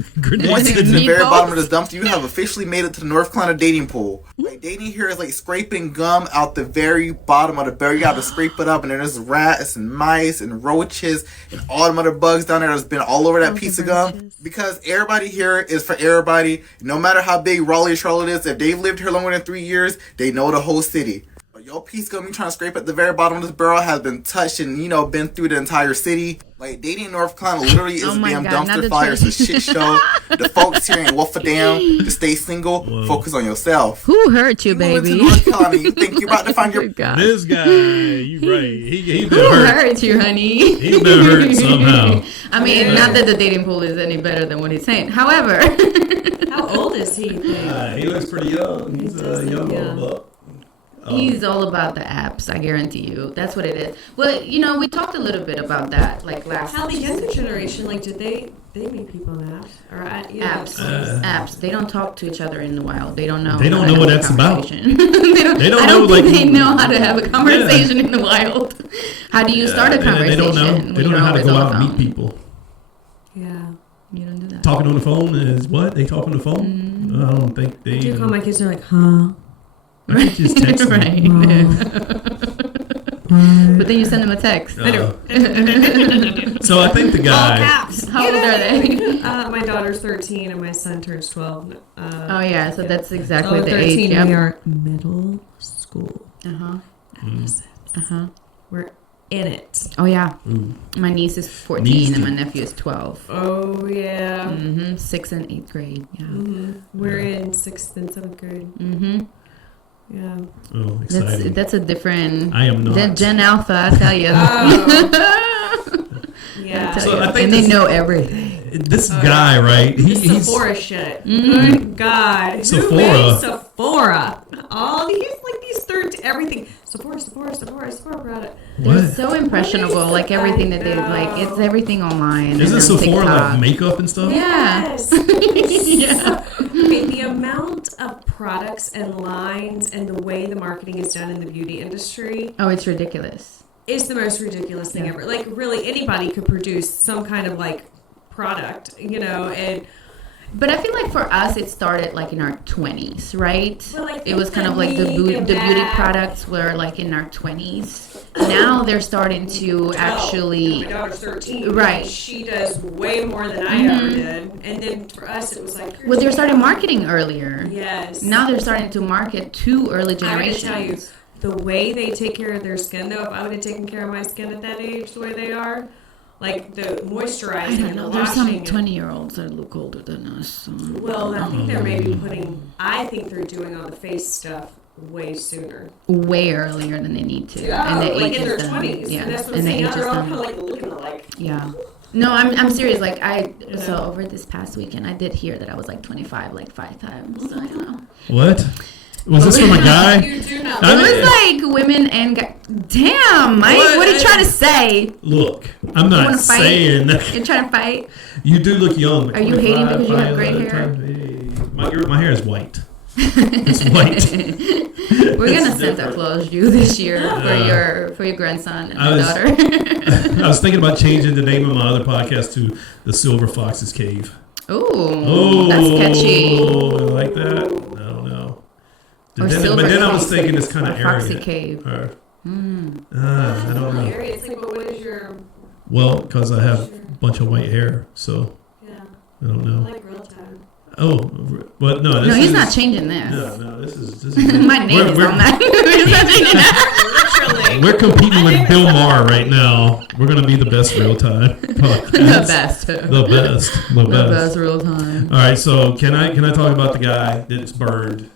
Once you get to the very bottom of this dumpster, you have officially made it to the North Carolina dating pool. Like dating here is like scraping gum out the very bottom of the barrel. You got to scrape it up, and then there's rats and mice and roaches and all the other bugs down there that's been all over that piece of gum. Because everybody here is for everybody. No matter how big Raleigh or Charlotte is, if they've lived here longer than 3 years, they know the whole city. But your piece gonna be trying to scrape at the very bottom of this barrel has been touched and been through the entire city. Like dating in North Carolina literally is a damn dumpster fire. It's a shit show. The folks here ain't wolf a damn. To stay single, focus on yourself. Who hurt you, baby? To North Carolina, you think you're about to find your This guy, you right. He been Who hurt. hurt you, honey? He been hurt somehow. I mean, not that the dating pool is any better than what he's saying. However, How old is he? He looks pretty young. He's a young old buck. he's all about the apps. I guarantee you, that's what it is. Well, we talked a little bit about that, like last. How the younger generation, like, did they meet people on apps or apps? They don't talk to each other in the wild. They don't know. They don't know what that's about. they don't. They don't I know, don't think like, they know how to have a conversation in the wild. How do you start a conversation? They don't know. They don't know how to go out and meet people. Yeah. You don't do that. Talking on the phone is what? They talk on the phone? Mm-hmm. I don't think they. I do call my kids. They're like, huh? I could just text them. But then you send them a text. So I think the guy. How old are they? My daughter's 13 and my son turns 12. Oh yeah, so that's exactly So the 13 age. and we are middle school. We're in it. Oh yeah. Ooh. My niece is 14 and my nephew is 12. Oh yeah. 6th and 8th grade. Yeah. We're in 6th and 7th grade. Yeah. Oh, exciting. That's a different. I am not. Gen Alpha, I tell you. Yeah. So I think and they know everything. This guy, right? He's Sephora shit. Good God. Sephora. Who made Sephora? All these everything. Sephora product. They're so impressionable. Like everything that they like, it's everything online. Isn't and on Sephora TikTok. like makeup and stuff? Yeah. Yes. Yeah. Okay, the amount of products and lines and the way the marketing is done in the beauty industry Oh, it's ridiculous. is the most ridiculous thing ever. Like, really, anybody could produce some kind of like product, and. But I feel like for us, it started like in our 20s, right? Well, like it was kind of like the beauty products were like in our 20s. Now they're starting to actually. My daughter's 13. Right. She does way more than I ever did. And then for us, it was like. Well, they're starting marketing earlier. Yes. Now they're starting to market to early generations. I gotta tell you, the way they take care of their skin, though, if I would have taken care of my skin at that age, the way they are. Like the moisturizing I don't and know. the There's some washing. 20-year-olds that look older than us. So. Well, I think they're maybe I think they're doing all the face stuff way sooner. Way earlier than they need to. Yeah, and the like age in their is done. 20s. Yeah, And that's what I'm and the saying. age Now is they're all done. kind of like looking alike. Yeah. No, I'm serious. Like so over this past weekend, I did hear that I was like 25, like 5 times. So I don't know. What? Was this from a guy? You do not. It was like women and guys. Damn, Mike, what are you trying to say? Look, I'm You not wanna fight? saying You're trying to fight? you do look young. Are you hating because you have gray hair? My hair is white. It's white. We're gonna Santa Claus you this year for your grandson and daughter. I was thinking about changing the name of my other podcast to The Silver Fox's Cave. Ooh, that's catchy. I like that. I don't know. Or But Silver then I was Fox thinking it's kind of Foxy arrogant. Cave. I don't know. It's like, what is your? Well, because I have a bunch of white hair, so Yeah. I don't know. Like real time. Oh, but no. No, he's not changing this. No, this is. My name is on that. He's not changing that. Literally. We're competing with Bill Maher right now. We're gonna be the best real time podcast. The best. The best. The best real time. All right, so can I talk about the guy that's burned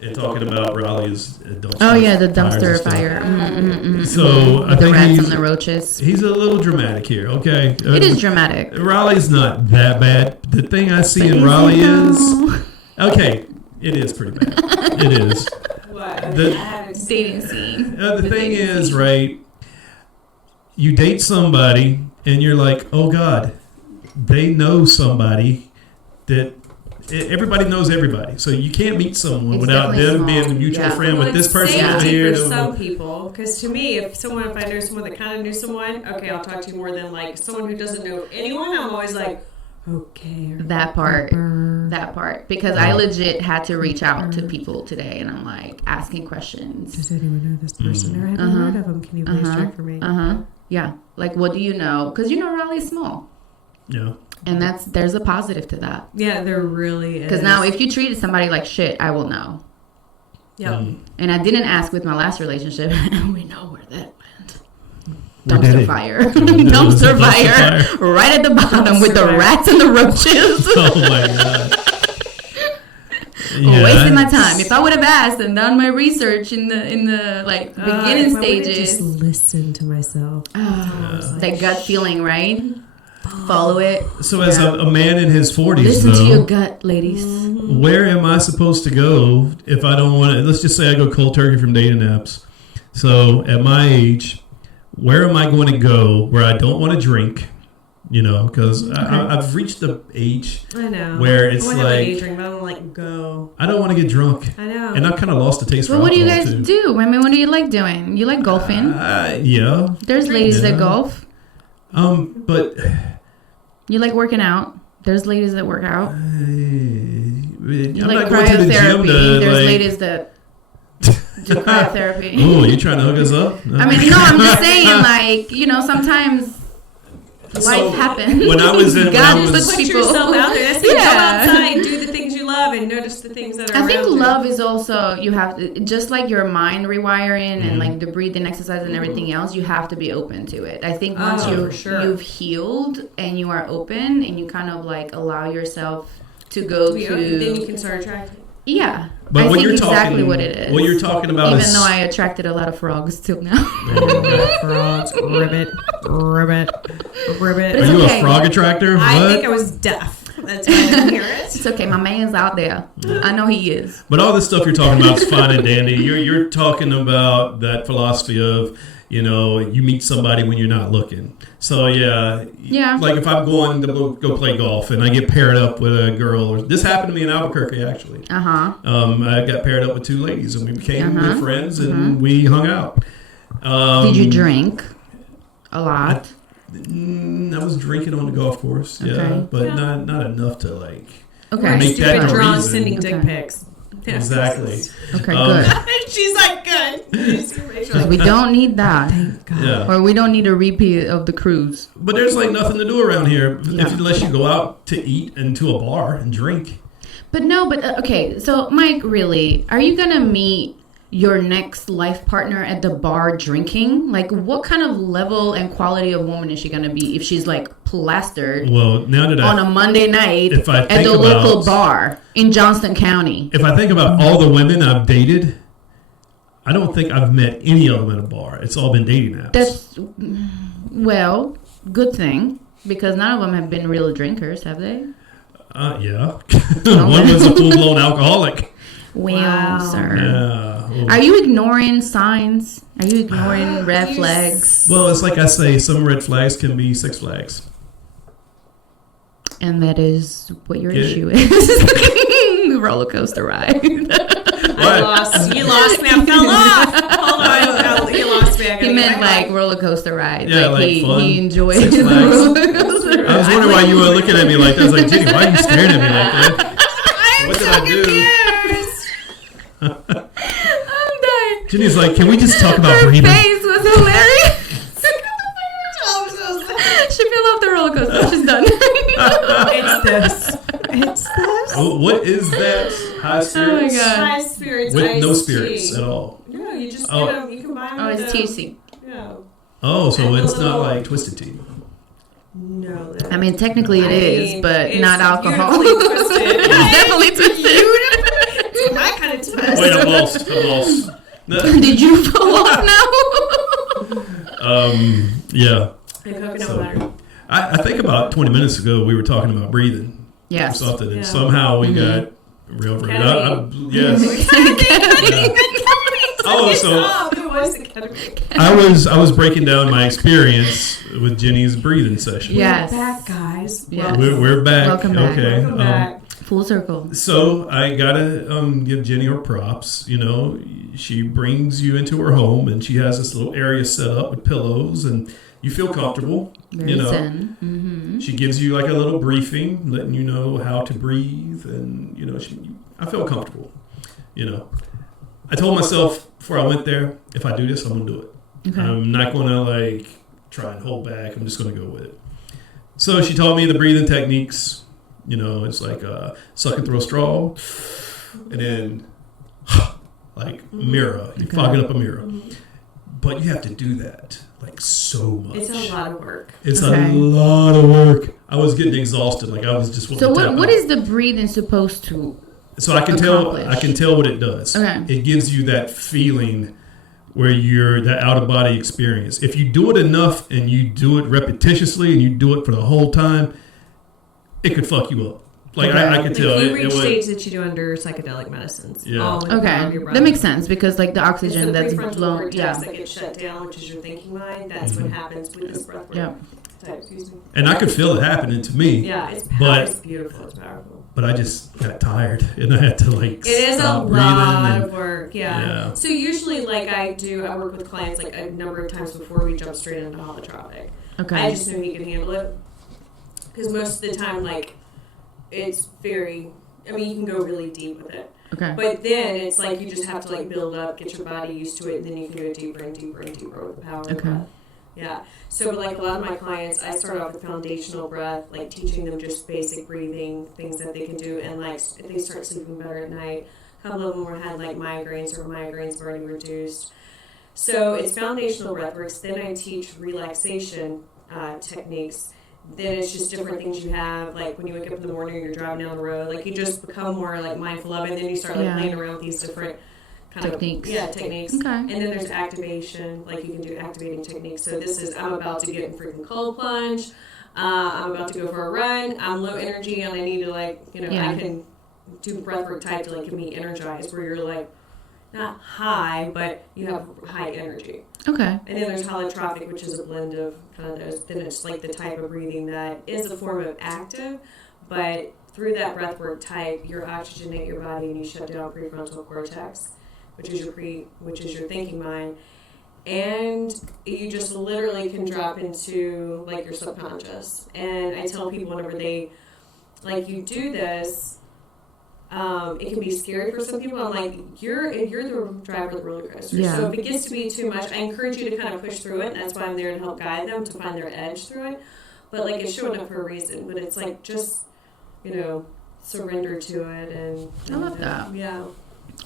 and talking about Raleigh's dumpster. Oh yeah, the fires and dumpster stuff. fire. So I the think rats and the roaches. he's a little dramatic here. Okay, It is dramatic. Raleigh's not that bad. The thing I see in Raleigh is okay. It is pretty bad. It is. The Dating scene. the thing is, right? You date somebody, and you're like, oh God, they know somebody that. Everybody knows everybody, so you can't meet someone It's without them definitely being a small. mutual Yeah. friend with this person Safety over here. for some people, because to me, if I know someone that kind of knew someone, okay, I'll talk to you more than like someone who doesn't know anyone. I'm always like, okay, That part, because I legit had to reach out to people today, and I'm like asking questions. does anyone know this person? Or have you heard of them? Can you please check for me? Yeah, like what do you know? Because Raleigh's small, Yeah. and there's a positive to that. Yeah, there really is. Because now, if you treated somebody like shit, I will know. yeah. And I didn't ask with my last relationship. We know where that went. Where did Dumpster it? fire. Dumpster fire. Right at the bottom with the rats and the roaches. Oh my God. Wasting my time. If I would have asked and done my research in the like beginning stages, Just listen to myself. that gut feeling, right? Follow it. So as a man in his 40s, Listen to your though, gut, ladies. where am I supposed to go if I don't want to? Let's just say I go cold turkey from dating apps. So at my age, where am I going to go where I don't want to drink? Because I've reached the age I know. where it's I want to have a like day drink, but I don't like go. I don't want to get drunk. I know. And I've kind of lost the taste for But what do you alcohol, guys too. do? I mean, what do you like doing? You like golfing? Yeah. There's ladies Yeah. that golf. But You like working out. There's ladies that work out. I'm You not like going to the gym cryotherapy. to There's like. ladies that do cryotherapy. Oh, you trying to hook us up? I mean, no, I'm just saying, like, sometimes life happens. When I was in, God when I puts was, Put people. yourself out there. That's the Yeah. Go outside, do the things you love, and notice the things that are I think around you. love is also, you have to, just like your mind rewiring and like the breathing exercise and everything else, you have to be open to it. I think once for sure. you've healed and you are open and you kind of like allow yourself to go Then to, you can start attracting. yeah. but I what think you're exactly talking, what it is. What you're talking about Even is though I attracted a lot of frogs till now. Frogs, ribbit. But Are it's you okay. a frog attractor? I What? think I was deaf. That's why I didn't hear it. It's okay. My man's out there. I know he is. But all this stuff you're talking about is fine and dandy. You're talking about that philosophy of, you meet somebody when you're not looking. So Yeah. like if I'm going to go play golf and I get paired up with a girl, or this happened to me in Albuquerque actually. I got paired up with two ladies and we became good friends and we hung out. Did you drink a lot? I was drinking on the golf course, Okay. but not enough to like. Okay. Make that Stupid the drunk reason. sending dick Okay. pics. Yeah. Exactly. Okay, good. She's like, good. Because we don't need that. Thank God. Yeah. Or we don't need a repeat of the cruise. But there's like nothing to do around here unless you go out to eat into a bar and drink. But no, okay. So, Mike, really, are you going to meet your next life partner at the bar drinking? Like, what kind of level and quality of woman is she going to be if she's like plastered Well, now that on a Monday night if I at think the about- local bar in Johnston County? if I think about all the women I've dated, I don't think I've met any of them at a bar. It's all been dating apps. That's, well, good thing. Because none of them have been real drinkers, have they? Yeah. One was a full-blown alcoholic. Well, Wow. sir. Yeah. Are you ignoring signs? Are you ignoring red flags? Well, it's like I say, some red flags can be Six Flags. And that is what your Yeah. issue is. Roller coaster ride. You lost me. I fell off. Hold on. You lost me. I gotta He get meant back like roller coaster ride. Yeah, like like fun. he enjoys Six the Flags. roller coaster I was ride. wondering why you were looking at me like that. I was like, Jenny, why are you staring at me like that? I'm What did so I do? confused. I'm dying. Jenny's like, can we just talk about Her breathing? face was hilarious. I'm so sad. She fell off the roller coaster. She's done. It's this. It's this. Oh, what is that? High spirits? God. High spirits. With no iced spirits tea. at all. No, you just Oh. get them. You can buy them. Oh, it's with THC. Yeah. Oh, so And a it's not little- like Twisted Tea. No. I mean, technically it is, but it's not alcohol. beautifully twisted. It's definitely twisted. It's my kind of twist. Wait, I'm lost. Did you fall off now? Yeah. And coconut So, water. I think about 20 minutes ago we were talking about breathing. Yes. Or something, and Yeah. somehow we got real rude. Yes. Oh, so It was the ketamine. I was breaking down my experience with Jenny's breathing session. Yes. Back, guys. Yes. We're back. Welcome back. Okay. Welcome back. Full circle. So I gotta give Jenny her props. You know, she brings you into her home, and she has this little area set up with pillows, and you feel comfortable. Very you know, zen. Mm-hmm. she gives you like a little briefing, letting you know how to breathe, and you know, I feel comfortable. You know, I told myself before I went there, if I do this, I'm gonna do it. Okay. I'm not gonna like try and hold back. I'm just gonna go with it. So she taught me the breathing techniques. You know, it's like sucking through a straw, and then like a mirror. You're fogging up a mirror. But you have to do that like so much. It's a lot of work. It's Okay. a lot of work. I was getting exhausted. Like I was just. So what is the breathing supposed to? So I can tell. accomplish? I can tell what it does. Okay. It gives you that feeling where you're that out of body experience. If you do it enough and you do it repetitiously and you do it for the whole time, it could fuck you up. Like I could tell. You It reach would. stages that you do under psychedelic medicines. Yeah. All with the power of your Okay, breath. that makes sense because like the It's oxygen the that's prefrontal blown. cortex Yeah. that gets shut down, which is your thinking mind. That's what happens with this breath work. Yeah. Type, excuse me. And I could feel it happening to me. Yeah, it's But- it's beautiful. It's powerful. But I just got tired and I had to like It is a stop breathing. lot and- of work, yeah. Yeah. So usually, like I work with clients like a number of times before we jump straight into holotropic. Okay. I just know he can handle it because most of the time, like it's very. I mean, you can go really deep with it, Okay. but then it's like you just have to like build up, get your body used to it, and then you can go deeper and deeper and deeper with the power of the Okay. breath. Yeah. So, like a lot of my clients, I start off with foundational breath, like teaching them just basic breathing, things that they can do, and like if they start sleeping better at night. A couple of them had like migraines or migraines already reduced. So it's foundational breath works. Then I teach relaxation techniques. Then it's just different things you have, like when you wake up in the morning, you're driving down the road, like you just become more like mindful of it, and then you start like Yeah. playing around with these different kind Techniques. of techniques. Okay. And then there's activation, like you can do activating techniques. So this is I'm about to get in freaking cold plunge. I'm about to go for a run. I'm low energy and I need to I can do breathwork type to like get me energized, where you're like not high, but you have high energy. Okay. And then there's holotropic, which is a blend of kind of those. Then it's like the type of breathing that is a form of active, but through that breathwork type, you oxygenate your body and you shut down prefrontal cortex, which is your thinking mind, and you just literally can drop into like your subconscious. And I tell people whenever they you do this. It can be scary for some people. I'm like, you're the driver of the roller coaster. Yeah. So if it gets to be too much, I encourage you to kind of push through it. And that's why I'm there to help guide them to find their edge through it. But like it's showing up for a reason. But it's like just surrender to it. And I love that. Yeah,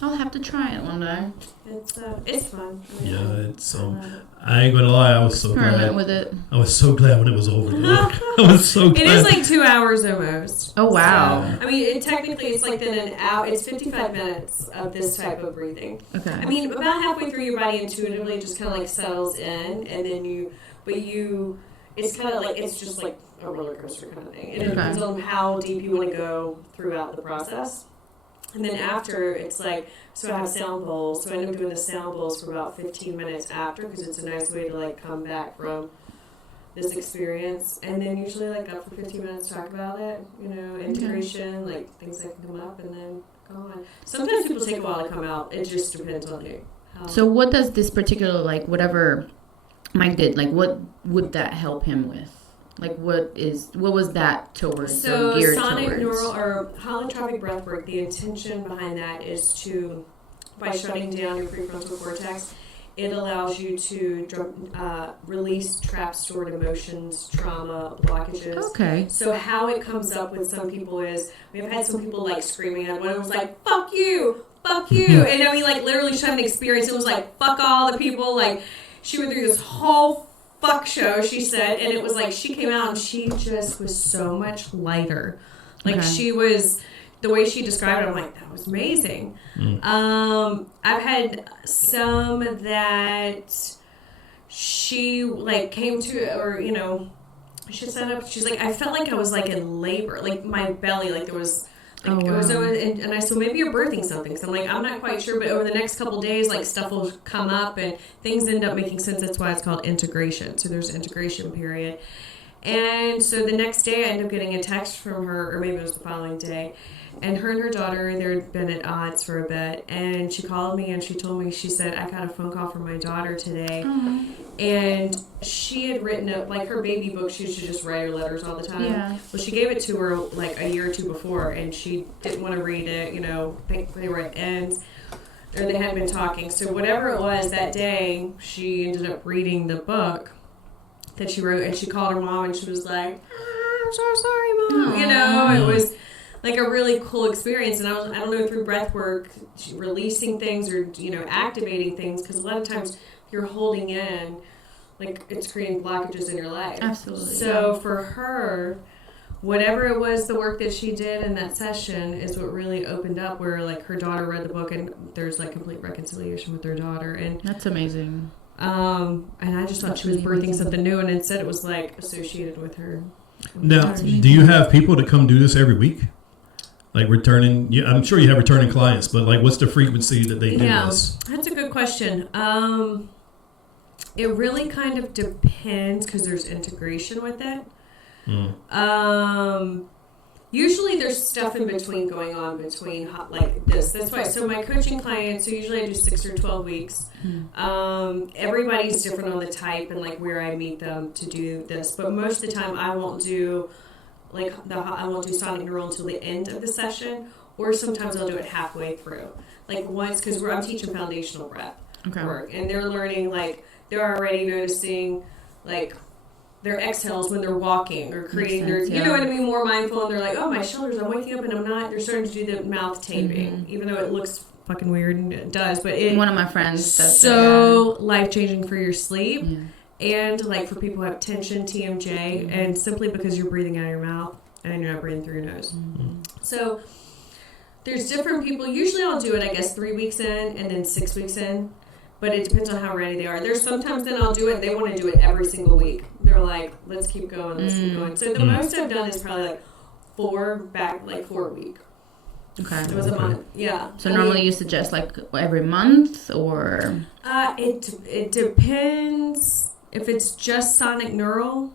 I'll have to try it one day. it's fun. I mean, Yeah, it's I love it. I ain't gonna lie, I was so Experiment glad. with it. I was so glad when it was over. I was so glad. It is like 2 hours almost. Oh wow. So, I mean, technically, it's like then an hour. It's 55 minutes of this type of breathing. Okay. I mean, about halfway through, your body intuitively just kind of like settles in, and then it's kind of like it's just like a roller coaster kind of thing. It depends on how deep you want to go throughout the process. And then after, it's like, so I have sound bowls. So I end up doing the sound bowls for about 15 minutes after, because it's a nice way to like come back from this experience. And then usually like up for 15 minutes, talk about it, integration, like things that can come up, and then go on. Sometimes people take a while to come out. It just depends on you. So what does this particular whatever Mike did, what would that help him with? Like what was that towards? So or geared sonic towards? neural or holotropic breathwork, the intention behind that is to, by shutting down your prefrontal cortex, it allows you to release trapped stored emotions, trauma, blockages. Okay. So how it comes up with some people is, we've had some people like screaming at one, it was like, fuck you, and I mean like literally she had an experience, it was like, fuck all the people, like she went through this whole fuck show, she said, and it was like she came out and she just was so much lighter. Like she was the way she described it, I'm like, that was amazing. I've had some that she like came to, or you know, she set up. She's like, I felt like I was like in labor, like my belly, like there was. Like, it was, and I said, maybe you're birthing something. So I'm like, I'm not quite sure, but over the next couple days, like stuff will come up and things end up making sense. That's why it's called integration. So there's an integration period. And so the next day I ended up getting a text from her, or maybe it was the following day. And her daughter, they'd been at odds for a bit. And she called me and she told me, she said, I got a phone call from my daughter today. And she had written up, like her baby book, she used to just write her letters all the time. Yeah. Well, she gave it to her like a year or two before, and she didn't want to read it, you know, they were at ends, or they hadn't been talking. So whatever it was that day, she ended up reading the book that she wrote, and she called her mom, and she was like, I'm so sorry, Mom. Aww. You know, it was like a really cool experience. And I don't know, through breath work, releasing things or, you know, activating things, because a lot of times you're holding in, like it's creating blockages in your life. Absolutely. So for her, whatever it was, the work that she did in that session is what really opened up, where like her daughter read the book and there's like complete reconciliation with her daughter. And that's amazing. And I just thought she was birthing something new, and instead it was like associated with her. Now, do you have people to come do this every week? Like returning, I'm sure you have returning clients, but like what's the frequency that they do this? That's a good question. It really kind of depends, because there's integration with it. Usually there's stuff in between going on between like this. That's why. So my coaching clients, so usually I do 6 or 12 weeks. Everybody's different on the type and like where I meet them to do this. But most of the time I won't do sonic neural until the end of the session, or sometimes I'll do it halfway through. Like once, because I'm teaching foundational breath work, and they're learning, like they're already noticing like their exhales when they're walking or creating their, you know what I mean, more mindful, and they're like, oh, my shoulders, I'm waking up and I'm not. They're starting to do the mouth taping, even though it looks fucking weird, and it does, but one of my friends does so life-changing for your sleep. And like for people who have tension, TMJ, and simply because you're breathing out of your mouth and you're not breathing through your nose. So there's different people. Usually I'll do it, I guess, 3 weeks in and then 6 weeks in. But it depends on how ready they are. There's sometimes then I'll do it, they want to do it every single week. They're like, let's keep going, let's keep going. So the most I've done is probably like 4 a week. Okay. It was a month. Yeah. So normally you suggest like every month, or? It depends. If it's just sonic neural,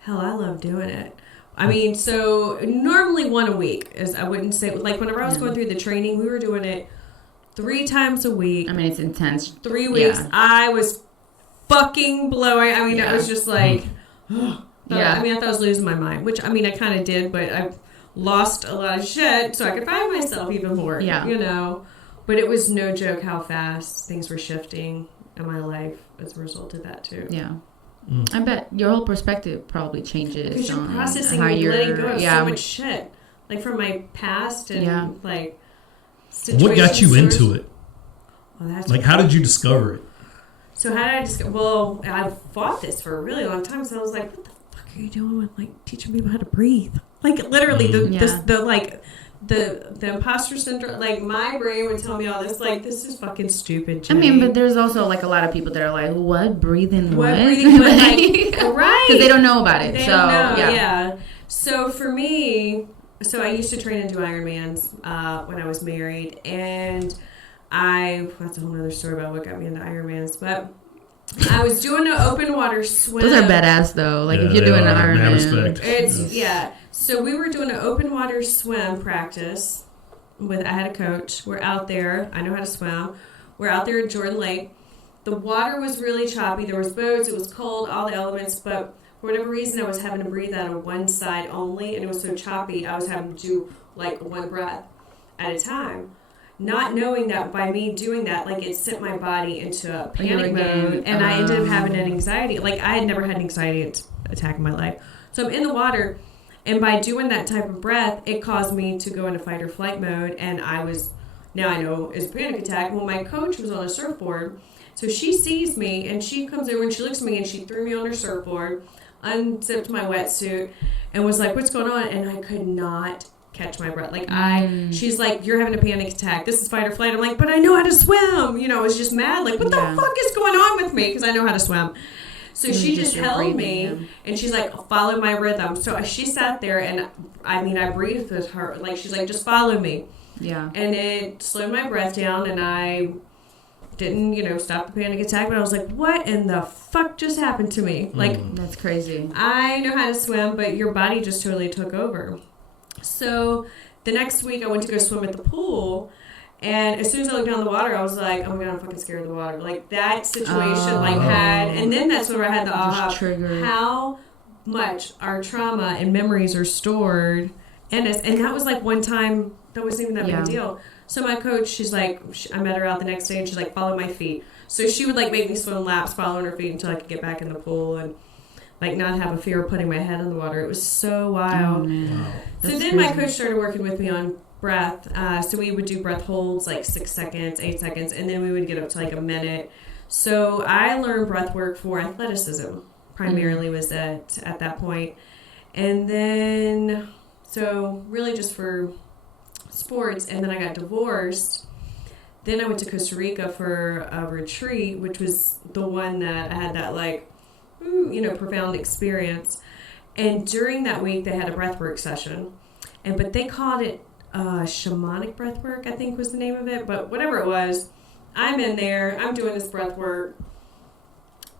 hell, I love doing it. I mean, so normally 1 a week is, I wouldn't say, like whenever I was going through the training, we were doing it 3 times a week. I mean, it's intense. 3 weeks. Yeah. I was fucking blowing. I mean, it was just like, I mean, I thought I was losing my mind, which I mean, I kind of did, but I lost a lot of shit so I could find myself even more, you know. But it was no joke how fast things were shifting in my life as a result of that too. Yeah. I bet your whole perspective probably changes. Because you're processing and letting go of so much shit. Like from my past and like what got you into it? Well, like, how did you discover it? So how did I discover? Well, I fought this for a really long time. So I was like, what the fuck are you doing with like teaching people how to breathe? Like literally the imposter syndrome, like my brain would tell me all this, like this is fucking stupid, Jenny. I mean, but there's also like a lot of people that are like, what, breathing what? Like, right. Because they don't know about it. They don't know, yeah. So for me, so I used to train and do Ironmans when I was married, and that's a whole other story about what got me into Ironmans, but I was doing an open water swim. Those are badass though. Like if you're doing an Ironman, it's So we were doing an open water swim practice I had a coach. We're out there. I know how to swim. We're out there at Jordan Lake. The water was really choppy. There was boats. It was cold, all the elements. But for whatever reason, I was having to breathe out of one side only. And it was so choppy, I was having to do like one breath at a time. Not knowing that by me doing that, like it sent my body into a panic mode. And I ended up having an anxiety. Like I had never had an anxiety attack in my life. So I'm in the water. And by doing that type of breath, it caused me to go into fight or flight mode. And now I know it's a panic attack. Well, my coach was on a surfboard. So she sees me and she comes over and she looks at me and she threw me on her surfboard, unzipped my wetsuit and was like, what's going on? And I could not catch my breath. Like she's like, you're having a panic attack. This is fight or flight. I'm like, but I know how to swim. You know, I was just mad. Like, what the fuck is going on with me? Because I know how to swim. So she just held me, and she's like, follow my rhythm. So she sat there, and I breathed with her. Like, she's like, just follow me. Yeah. And it slowed my breath down, and I didn't, stop the panic attack. But I was like, what in the fuck just happened to me? Like, that's crazy. I know how to swim, but your body just totally took over. So the next week, I went to go swim at the pool. And as soon as I looked down the water, I was like, oh my God, I'm fucking scared of the water. Like, that situation, and then that's where I had the aha, how much our trauma and memories are stored in us. And that was like one time, that wasn't even that big a deal. So my coach, she's like, I met her out the next day, and she's like, follow my feet. So she would like make me swim laps following her feet until I could get back in the pool and like not have a fear of putting my head in the water. It was so wild. Wow. So then my coach started working with me on breath. So we would do breath holds like 6 seconds, 8 seconds, and then we would get up to like a minute. So I learned breath work for athleticism primarily was at that point. And then, so really just for sports. And then I got divorced. Then I went to Costa Rica for a retreat, which was the one that I had that like, profound experience. And during that week, they had a breathwork session. But they called it shamanic breathwork, I think was the name of it. But whatever it was, I'm in there, I'm doing this breathwork.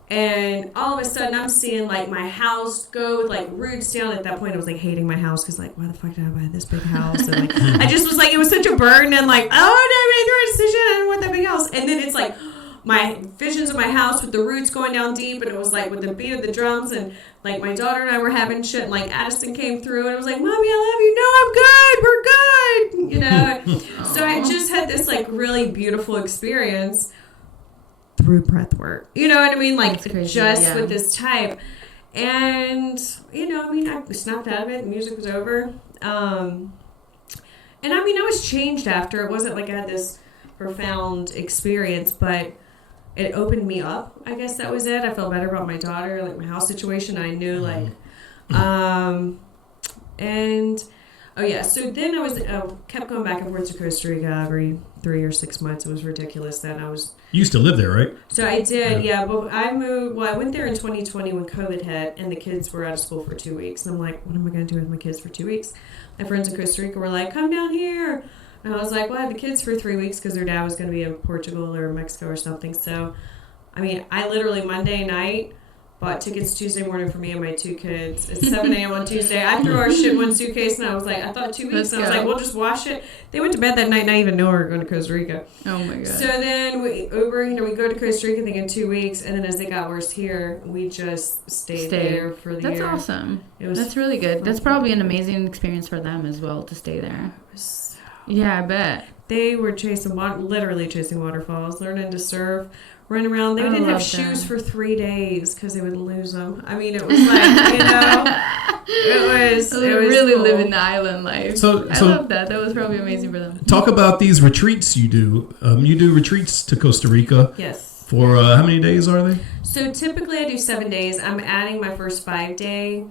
And all of a sudden, I'm seeing like my house go with like roots down. At that point, I was like hating my house because like, why the fuck did I buy this big house? And like, I just was like, it was such a burden. And like, oh, no, I made the right decision. I didn't want that big house. And then it's like my visions of my house with the roots going down deep, and it was like with the beat of the drums, and like my daughter and I were having shit, and like Addison came through, and I was like, Mommy, I love you. No, I'm good. We're good. So I just had this like really beautiful experience through breath work. You know what I mean? Like just with this type. And, I snapped out of it. The music was over. And I was changed after. It wasn't like I had this profound experience, but it opened me up. I guess that was it. I felt better about my daughter, like my house situation. I knew so then I kept going back and forth to Costa Rica every 3 or 6 months. It was ridiculous that I was... You used to live there, right? So I did, but I moved... Well, I went there in 2020 when COVID hit, and the kids were out of school for 2 weeks. And I'm like, what am I going to do with my kids for 2 weeks? My friends in Costa Rica were like, come down here. And I was like, well, I have the kids for 3 weeks because their dad was going to be in Portugal or Mexico or something. So, I literally Monday night... bought tickets Tuesday morning for me and my 2 kids. It's 7 a.m. on Tuesday. I threw our shit in one suitcase, and I was like, I thought 2 weeks. And I was like, we'll just wash it. They went to bed that night, and I even know we were going to Costa Rica. Oh, my God. So then we we go to Costa Rica thinking 2 weeks, and then as it got worse here, we just stayed there for the year. That's awesome. That's really good. That's probably an amazing experience for them as well to stay there. Yeah, I bet. They were literally chasing waterfalls, learning to surf, run around. They didn't have shoes for 3 days because they would lose them. It was like, it was really cool. Living the island life. So I love that. That was probably amazing for them. Talk about these retreats you do. You do retreats to Costa Rica. Yes. For how many days are they? So typically I do 7 days. I'm adding my first 5-day.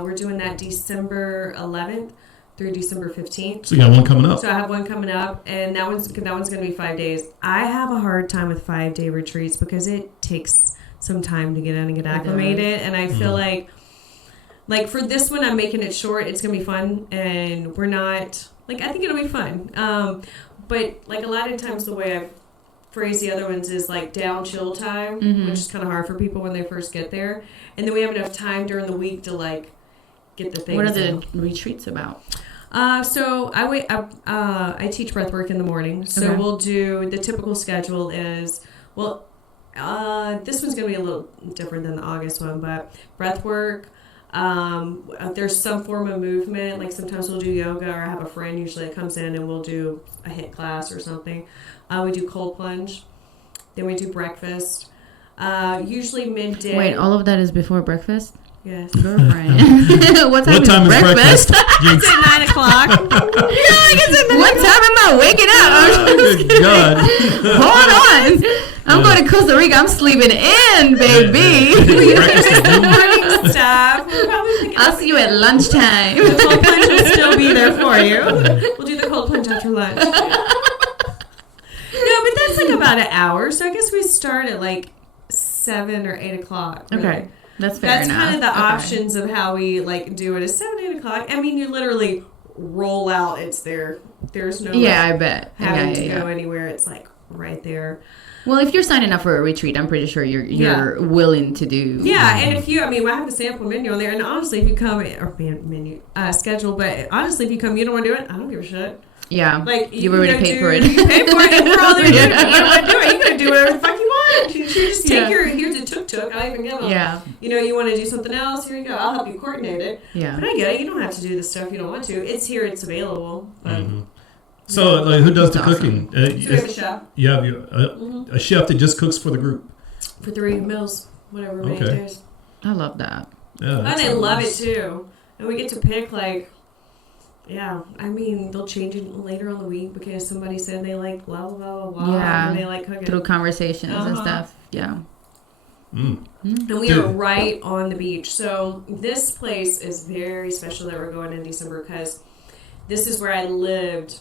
We're doing that December 11th. Through December 15th. So you got one coming up. So I have one coming up, and that one's going to be 5 days. I have a hard time with 5-day retreats because it takes some time to get in and get acclimated, and I feel like for this one, I'm making it short. It's going to be fun, and we're not, I think it'll be fun. But a lot of times the way I've phrased the other ones is down chill time, which is kind of hard for people when they first get there. And then we have enough time during the week to get the things. What are the retreats about? So I teach breathwork in the morning. So we'll do, the typical schedule is, this one's going to be a little different than the August one, but breathwork, there's some form of movement. Sometimes we'll do yoga, or I have a friend usually that comes in and we'll do a HIIT class or something. We do cold plunge. Then we do breakfast. Usually midday. Wait, all of that is before breakfast? Yes. Girlfriend. What time is breakfast? It's at 9 o'clock. What time am I waking up? Oh, good God. Hold on. I'm going to Costa Rica. I'm sleeping in, baby. Morning stuff. We're probably I'll see you at lunchtime. The cold plunge will still be there for you. We'll do the cold plunge after lunch. No, but that's like about an hour. So I guess we start at like 7 or 8 o'clock. Really. Okay. That's fair That's enough. kind of the options of how we like do it is 7, 8 o'clock. I mean, you literally roll out. It's there. There's no I bet. having to go anywhere. It's like right there. Well, if you're signing up for a retreat, I'm pretty sure you're willing to do. Yeah, and if you, I mean, I have a sample menu on there, and honestly, if you come, or menu, schedule, but honestly, if you come, you don't want to do it, I don't give a shit. Yeah. Like, you already paid for it. You paid for it, and we're all there doing it. You don't want to do it, you can do whatever the fuck you want. You just take here's a tuk-tuk, I'll even give them. Yeah. You know, you want to do something else, here you go, I'll help you coordinate it. Yeah. But I get it, you don't have to do the stuff you don't want to. It's here, it's available. But So, like, who does the Awesome. cooking? so we have a chef. You have a chef that just cooks for the group. For 3 meals, whatever many Okay. days. I love that. Yeah, And that they love it sounds- too. And we get to pick like, yeah, I mean, they'll change it later on the week because somebody said they like blah, blah, blah, blah, Yeah. and they like cooking. Through conversations and Uh-huh. stuff. Yeah. Mm. And we are right on the beach. So this place is very special that we're going in December because this is where I lived,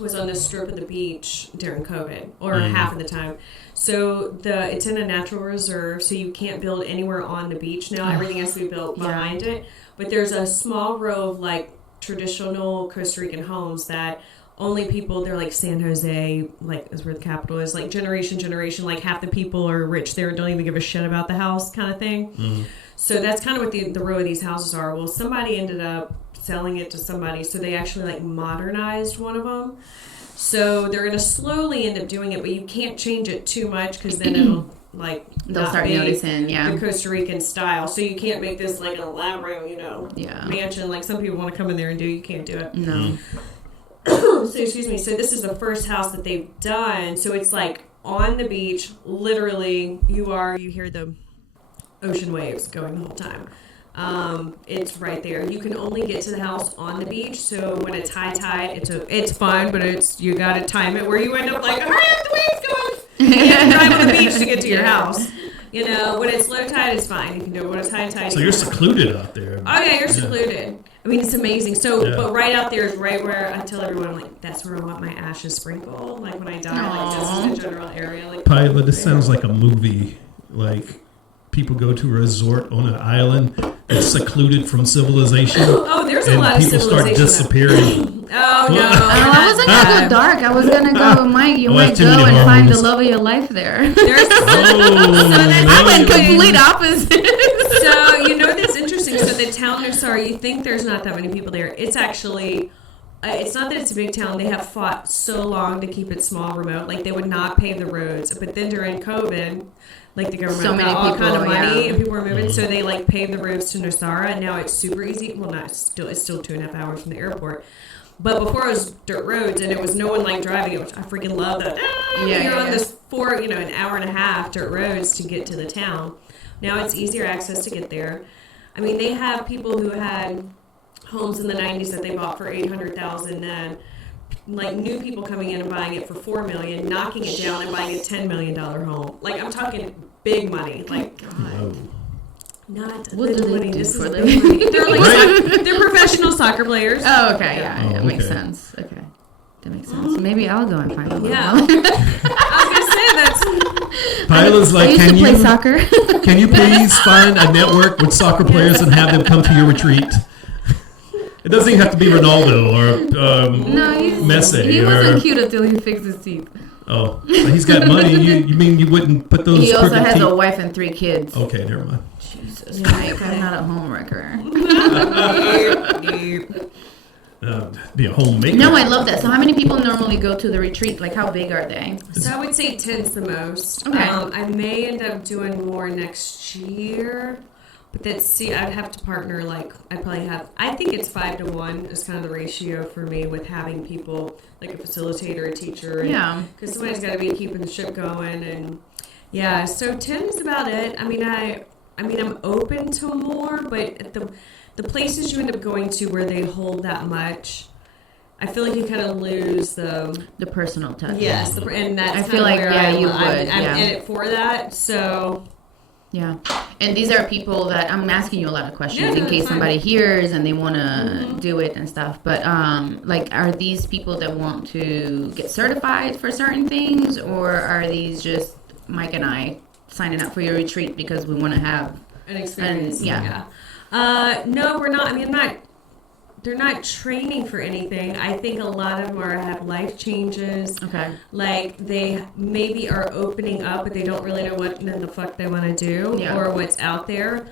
was on the strip of the beach during COVID, or half of the time. So it's in a natural reserve, so you can't build anywhere on the beach now. Everything has to be built behind it. But there's a small row of like traditional Costa Rican homes that only people, they're like San Jose, like is where the capital is, like generation, like half the people are rich there and don't even give a shit about the house kind of thing. Mm. So that's kind of what the row of these houses are. Well, somebody ended up selling it to somebody, so they actually like modernized one of them. So they're going to slowly end up doing it, but you can't change it too much because then it'll like They'll not start be noticing, the Costa Rican style. So you can't make this like an elaborate, Yeah. mansion like some people want to come in there and do. You can't do it. No. So excuse me. So this is the first house that they've done. So it's like on the beach. Literally, you hear the ocean waves going the whole time. It's right there. You can only get to the house on the beach. So when it's high tide, it's fun, but you gotta time it where you end up like, hurry up, the waves going. You have to drive on the beach to get to your house. You know, when it's low tide, it's fine. You can do it when it's high tide. So you're secluded out there. Oh yeah, you're secluded. I mean, it's amazing. So, but right out there is right where I tell everyone, like, that's where I want my ashes sprinkled. Like when I die, like just in the general area. Like, Paela, this sounds like a movie. Like people go to a resort on an island that's secluded from civilization. Oh, there's a and lot of people start civilization. disappearing. Oh no! I wasn't gonna go dark. I was gonna go, Mike. You might too go many and horror find the movies. love of your life there. There's I went complete opposite. So you know that's interesting. So the town, you think there's not that many people there. It's actually, it's not that it's a big town. They have fought so long to keep it small, remote. Like they would not pave the roads, but then during COVID, like the government So many got all people, kind of money yeah. and people were moving, so they like paved the roads to Nosara, and now it's super easy. Well, it's still 2.5 hours from the airport. But before it was dirt roads, and it was no one like driving it, which I freaking love that. You're on this an hour and a half dirt roads to get to the town. Now it's easier access to get there. I mean, they have people who had homes in the 90s that they bought for $800,000 then. Like new people coming in and buying it for $4 million, knocking it down and buying a $10 million home. Like I'm talking big money. Like God. Not What do they do This for is them? big money. They're like they're professional soccer players. Oh, okay, yeah, that makes okay. sense. Okay, that makes sense. Maybe I'll go and find one. Yeah. I was gonna say that's Paela's I like, used can to play you soccer. can you please find a network with soccer players and have them come to your retreat? It doesn't even have to be Ronaldo or No, Messi. he or, wasn't cute until he fixed his teeth. Oh, but he's got money. You mean you wouldn't put those? He also crooked has teeth? a wife and 3 kids. Okay, never mind. Jesus, Mike, I'm not a homewrecker. Be a homemaker. No, I love that. So how many people normally go to the retreat? Like how big are they? So I would say 10's the most. Okay. I may end up doing more next year, but I'd have to partner. Like I think it's 5-to-1 is kind of the ratio for me with having people like a facilitator, a teacher. Yeah. Because somebody's got to be keeping the ship going, and yeah. So 10 is about it. I mean, I'm open to more, but the places you end up going to where they hold that much, I feel like you kind of lose the personal touch. yes, and that's I kind feel of like, where yeah, I'm you in would, it for that. So Yeah. And these are people that I'm asking you a lot of questions in case fine. somebody hears and they want to do it and stuff. But like, are these people that want to get certified for certain things, or are these just Mike and I signing up for your retreat because we want to have An experience. yeah. No, we're not. I mean, they're not training for anything. I think a lot of them have life changes. Okay. Like, they maybe are opening up, but they don't really know what in the fuck they want to do or what's out there.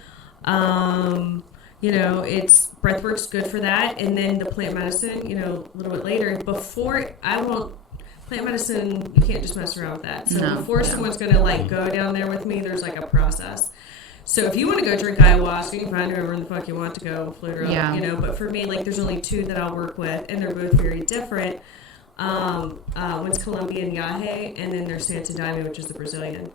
You know, it's breathwork's good for that. And then the plant medicine, you know, a little bit later. Plant medicine, you can't just mess around with that. So before someone's going to, like, go down there with me, there's, like, a process. So if you want to go drink ayahuasca, you can find whoever in the fuck you want to go float around, you know. But for me, like, there's only 2 that I'll work with, and they're both very different. One's Colombian Yahe, and then there's Santa Daime, which is the Brazilian.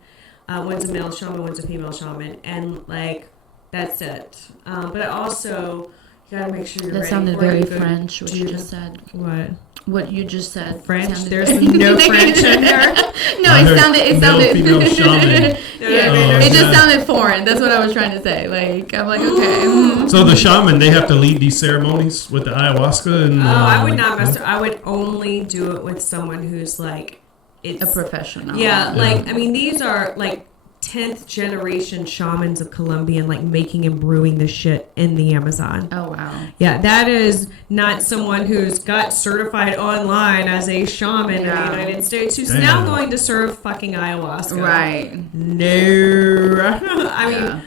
One's a male shaman, one's a female shaman, and, like, that's it. But I also, you gotta make sure you're ready. That sounded for very it. French, what you just said. What? What you just said. French? Sounded There's very- no French in there. No, it sounded. Male, female shaman. Yeah, it just sounded foreign. That's what I was trying to say. Like, I'm like, okay. So the shaman, they have to lead these ceremonies with the ayahuasca, and I would not mess. I would only do it with someone who's like, it's A professional. Yeah, like, I mean, these are like 10th generation shamans of Colombia, and like making and brewing this shit in the Amazon. Oh wow. Yeah, that is not someone who's got certified online as a shaman in the United States who's now going to serve fucking ayahuasca. Right. No. I mean,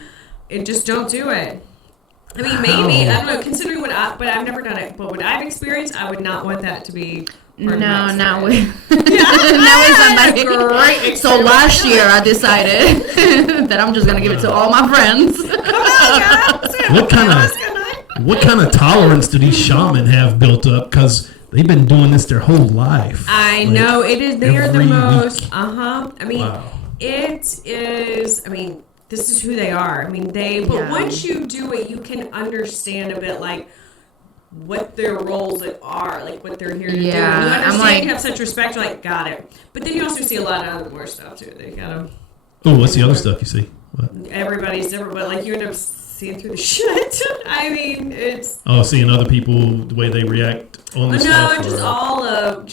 it just don't do it. I mean, maybe, I don't know, considering but I've never done it. But what I've experienced, I would not want that to be part of my not experience. with not with somebody. Great. So last year I decided that I'm just gonna give it to all my friends. What kind of tolerance do these shaman have built up? Because they've been doing this their whole life. I know, it is. They are the every most. week. I mean, it is. I mean, this is who they are. I mean, But once you do it, you can understand a bit like what their roles are, like what they're here to do. And you understand, you have such respect, you're like, got it. But then you also see a lot of other more stuff too. They got them. Oh, what's the other stuff you see? What? Everybody's different, but like you end up seeing through the shit. I mean, it's. Oh, seeing other people, the way they react on the stuff. No, just all of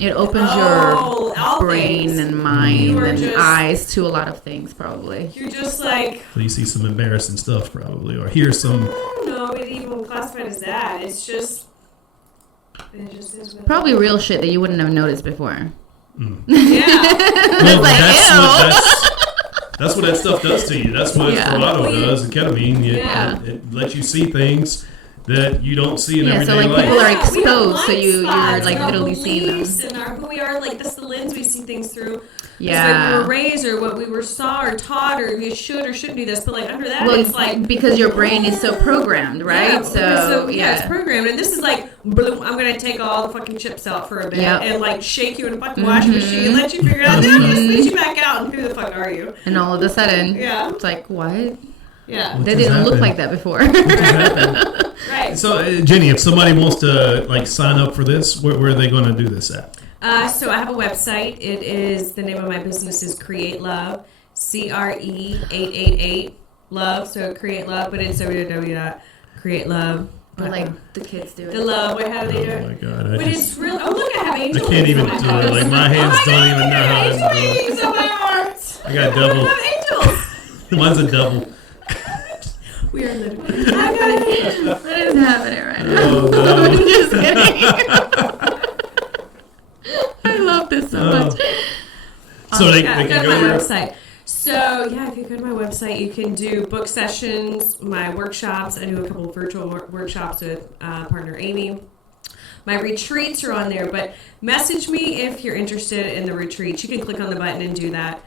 It opens your brain and mind and eyes to a lot of things, probably. You're just like. So you see some embarrassing stuff, probably, or hear some. No, it even classified as that. It's just. It just is. Probably real shit that you wouldn't have noticed before. Yeah. Well, that's what that stuff does to you. That's what Corrado does, and ketamine. It lets you see things that you don't see in everyday so like life. people are exposed, so you're like literally seeing them. And who we are, like that's the lens we see things through. Yeah. It's like we were raised, or what we were saw or taught, or you should or shouldn't do this. But like under that, Well, it's like because your brain is so programmed, right? Yeah, it's programmed, and this is like, boom, I'm gonna take all the fucking chips out for a bit and like shake you in a fucking washing machine and let you figure out, then I'm gonna spit you back out, and who the fuck are you? And all of a sudden, it's like, what? Yeah, that didn't look like that before. Right. So, Jenny, if somebody wants to like sign up for this, where are they going to do this at? So I have a website. It is, the name of my business is Create Love, CRE888 Love. So Create Love, but it's www.createlove. But like the kids do it. The love, how do they do it? Oh my God! But it's real. Oh look, I have angel I can't wings even on do my it. Like my hands don't even know how to do angel it. wings on my arms. I got double. I have angels. Mine's a double. We are literally. I got angels. What is happening right now? Oh, no. I'm just kidding. I love this so much. So they can go to go my there. website. So yeah, if you go to my website, you can do book sessions, my workshops. I do a couple of virtual workshops with partner Amy. My retreats are on there, but message me if you're interested in the retreats. You can click on the button and do that.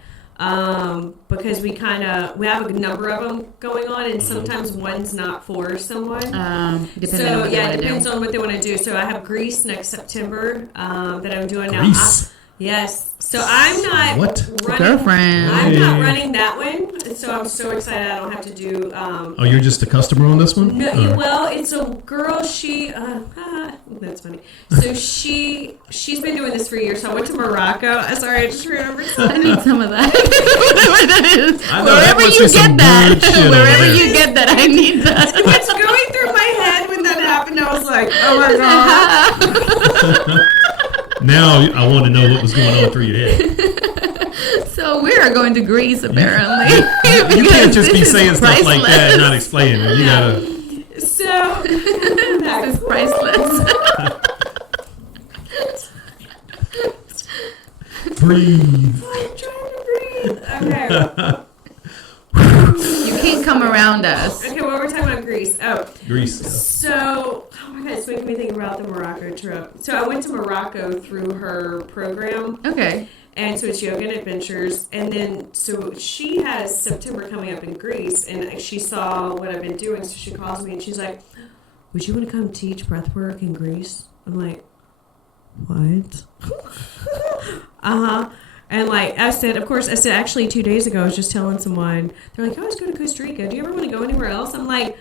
Because we have a number of them going on, and sometimes one's not for someone. Depending on what they want to depends do. on what they want to do. So I have Greece next September that I'm doing now. Greece. Yes. So I'm not running. Girlfriend. I'm not running that one. So I'm so excited I don't have to do. You're just a customer on this one? No, well, it's a girl. She. That's funny. So she's been doing this for years. So I went to Morocco. Sorry, I just remembered I something. need some of that. Whatever that is. I know, Wherever that must you be some get that. good shit over Wherever there. you get that, I need that. What's going through my head when that happened? I was like, oh my god. Now I want to know what was going on through your head. So we are going to Greece, apparently. You can't just be This is saying stuff like that and priceless. not explaining it. You gotta. So This is priceless. Breathe. I'm trying to breathe. Okay. You can't come around us. Okay, what we're talking about Greece. Oh, Grease. so, oh my god, it's making me think about the Morocco trip. So I went to Morocco through her program, Okay. and so it's Yoga and Adventures. And then, so she has September coming up in Greece, and she saw what I've been doing, so she calls me and she's like, would you want to come teach breathwork in Greece? I'm like, what? And like I said, of course, actually 2 days ago, I was just telling someone, they're like, I always go to Costa Rica. Do you ever want to go anywhere else? I'm like,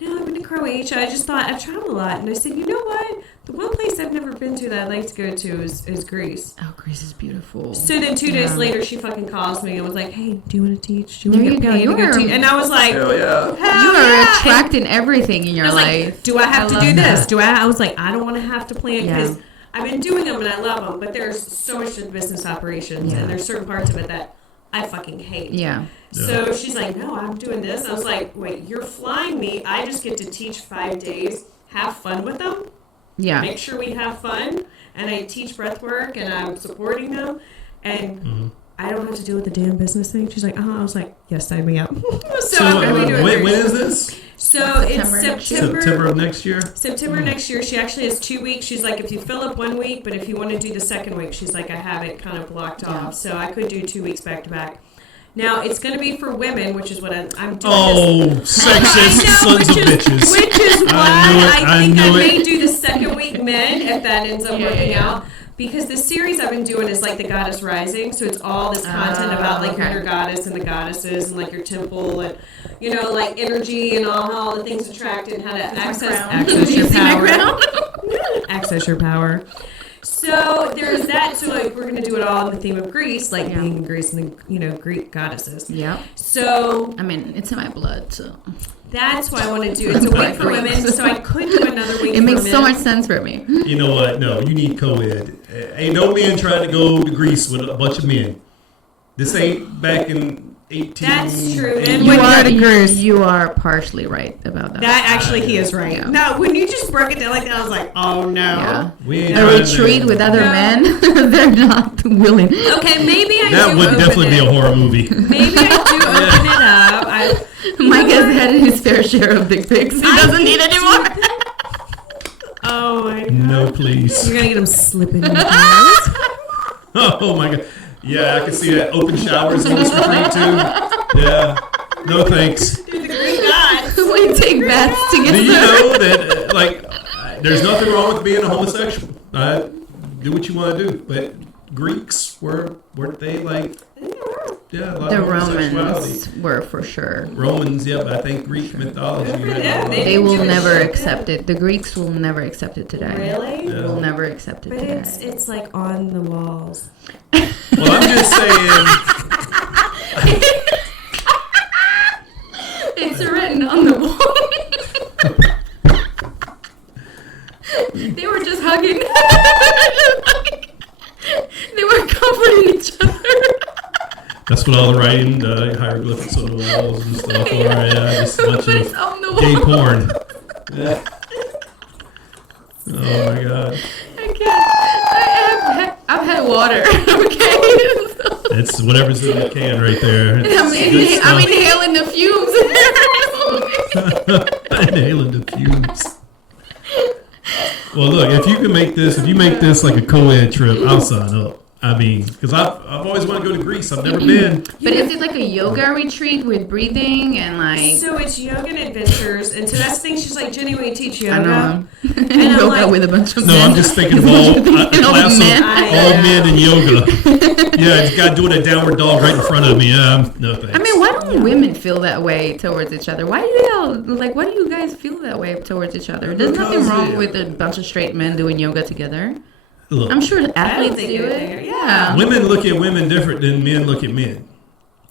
no, I've been to Croatia. I just thought I've traveled a lot. And I said, you know what? The one place I've never been to that I'd like to go to is Greece. Oh, Greece is beautiful. So then 2 days later, she fucking calls me and was like, hey, do you want to teach? Do you There want to you get go. paid to You go are- teach? And I was like, Hell yeah. hell You are yeah. attracting everything in your I was life. like, do I have to love do this? that. I was like, I don't want to have to plan Yeah. because I've been doing them and I love them, but there's so much to business operations Yeah. and there's certain parts of it that I fucking hate. Yeah. So she's like, no, I'm doing this. I was like, wait, you're flying me. I just get to teach 5 days. Have fun with them. Yeah. Make sure we have fun. And I teach breath work and I'm supporting them. And I don't have to deal with the damn business thing. She's like, I was like, yes, sign me up. So I'm going to be doing when Greece. is this? So it's September of next year? September next year. She actually has 2 weeks. She's like, if you fill up 1 week, but if you want to do the second week, she's like, I have it kind of blocked off. So I could do 2 weeks back to back. Now, it's going to be for women, which is what I'm doing. Oh, sexist sons of bitches. Which is why I think I knew may it. do the second week men if that ends up working out. Because the series I've been doing is like the Goddess Rising, so it's all this content about like your goddess and the goddesses and like your temple and like energy and all the things attract and how to access your power. Access your power. So there's that. So like we're gonna do it all in the theme of Greece, like being in Greece and the Greek goddesses. Yeah. So I mean, it's in my blood, so that's what I want to do. It's a week for women, so I could do another week. it makes for so men. much sense for me. You know what? No, you need co-ed. Ain't no men trying to go to Greece with a bunch of men. This ain't back in 18. That's true. And You are partially right about that. That actually, he is right. Yeah. No, when you just broke it down like that, I was like, oh no. Yeah. We ain't A trying retreat to- with other No. men, they're not willing. Okay, maybe I That do would open definitely be it. a horror movie. Maybe I do open it up. Mike has had his fair share of dick pics. He doesn't need any more. Oh my god. No, please. You're gonna get him slipping in your pants. Oh my god. Yeah, I can see that. Open showers in this retreat too. Yeah. No thanks. Dude, the Greek gods. We take baths to Do get you started. know that there's nothing wrong with being a homosexual? Do what you want to do, but Greeks weren't they like? Yeah, a lot The of homosexuality. Romans were for sure. Romans, yeah, but I think Greek mythology. Yeah, They will Jewish never shit. accept it. The Greeks will never accept it today. Really? Yeah. Will never accept it But today. it's like on the walls. Well, I'm just saying. It's written on the wall. They were just hugging. They were comforting each other. That's what all the writing, hieroglyphics on the walls and stuff are. Yeah, just a bunch But it's of on the gay wall. porn. Yeah. Oh my god. I can't. I've had water. Okay. It's whatever's in the can right there. It's I'm good inhaling the fumes. stuff. Inhaling the fumes. Well, look, if you make this like a co-ed trip, I'll sign up. I mean, because I've always wanted to go to Greece. I've never been. But is it like a yoga retreat with breathing and like? So it's yoga and adventures, and so that's the thing. She's like, Jenny, will you teach yoga? I know. And I'm Yoga like, with a bunch of No, men. I'm just thinking of all a class men. of all men in yoga. Yeah, it's got doing a downward dog right in front of me. No thanks. I mean, why don't women feel that way towards each other? Why do you guys feel that way towards each other? There's nothing wrong with a bunch of straight men doing yoga together. Look, I'm sure I athletes don't think do anything. it. Yeah. women look at women different than men look at men.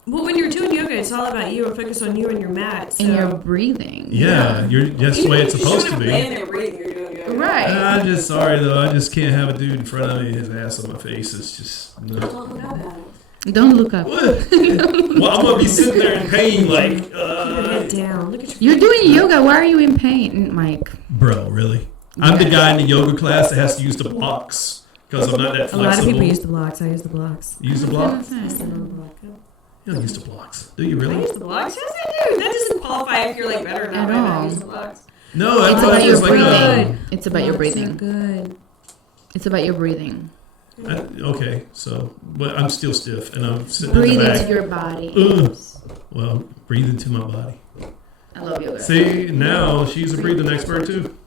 Well, when you're doing yoga, it's all about you and focus on you and your mat. So. And your breathing. Yeah, that's the way it's supposed to be. There breathing, you're doing yoga. Right. I'm just sorry though. I just can't have a dude in front of me, his ass on my face. It's just no. Don't look up at it. Don't look up. What? Well, I'm gonna be sitting there in pain, like, Keep your head down. Look at your You're doing yoga. Why are you in pain, Mike? bro, really? I'm the guy in the yoga class that has to use the blocks because I'm not that A flexible. lot of people use the blocks. I use the blocks. You use the blocks? I sit on the block. You don't use the blocks, do you I really? use the blocks. Yes, I do. That doesn't qualify if you're like better or not. At I all. don't use the blocks. No, I It's thought about it your was like breathing. It's about your Blocks are breathing. good. It's about your breathing. okay, so but I'm still stiff and I'm sitting Breathe in the into back. your body. Ugh. Well, breathe into my body. I love yoga. See, now she's a breathing expert too.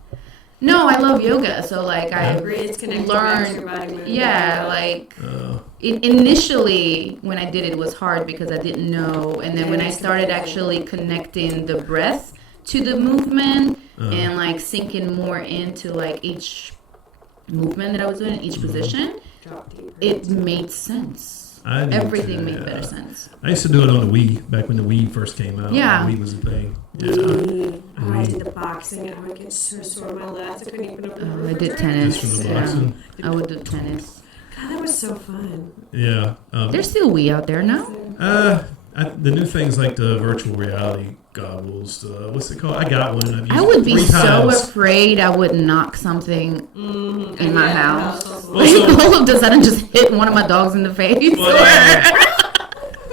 No, I love yoga. So like I Agree. It's connected back to your body movement. Yeah, like Uh, initially when I did it was hard because I didn't know, and then when I started actually connecting the breath to the movement and like sinking more into like each movement that I was doing in each position, Drop deeper. it made sense. I do Everything too, made yeah. better sense. I used to do it on the Wii back when the Wii first came out. Yeah. The Wii was a thing. Yeah. Oh, I did the boxing and I would get so sore in my lats. I couldn't even open the I did Just tennis. from the Yeah. boxing. I would do tennis. God, that was so fun. Yeah. There's still Wii out there now. The new things like the virtual reality goggles. What's it called? I got one. I've used I would it be 3 so times. afraid I would knock something in my house. Well, so- Like, all of a sudden just hit one of my dogs in the face. Well,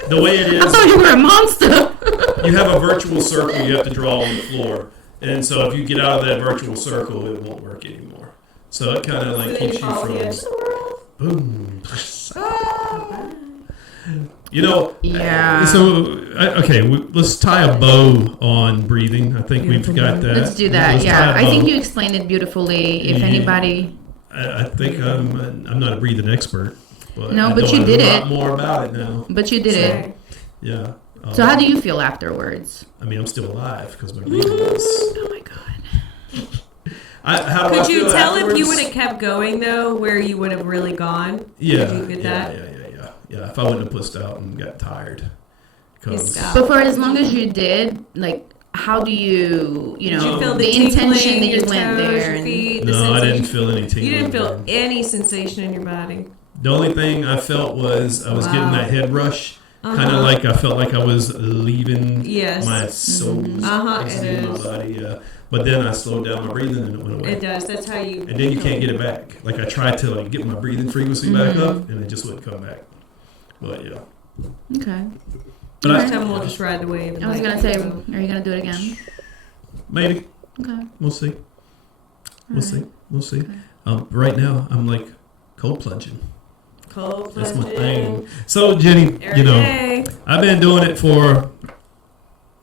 the way it I is, thought you were a monster. you have a virtual circle you have to draw on the floor, and so if you get out of that virtual circle, it won't work anymore. So it kind of like keeps you from boom. You know. Yeah. So let's tie a bow on breathing. I think we've got that. Let's do that. Let's Yeah, tie a I think bow. you explained it beautifully. If Yeah. anybody, I think I'm not a breathing expert, but No, I but know you a did lot it. more about it now. but you did it. Yeah. So how do you feel afterwards? I mean, I'm still alive because my breathing is. Oh my god. How do I Could you feel tell if you afterwards? would have kept going though, where you would have really gone? Yeah, Did you get that? yeah. If I wouldn't have pushed out and got tired, You because stopped. But for as long as you did, like, how do you, Did you feel the tingling, intention that you your went toes, there? your And, feet, the no, I didn't sensation? feel any tingling. You didn't feel any sensation in your body. The only thing I felt was I was getting that head rush, kind of like I felt like I was leaving Yes. my soul. Uh-huh, was it leaving my is. body. Yeah, but then I slowed down my breathing and it went away. It does. That's how you. And then you can't get it back. Like I tried to like get my breathing frequency back up, and it just wouldn't come back. But yeah. okay. But Next time we'll just ride the wave. and I was like, gonna say, are you gonna do it again? maybe Okay. we'll see. We'll see. We'll see. Okay. Right now I'm like cold plunging. Cold That's my plunging. thing. So Jenny, Every day. I've been doing it for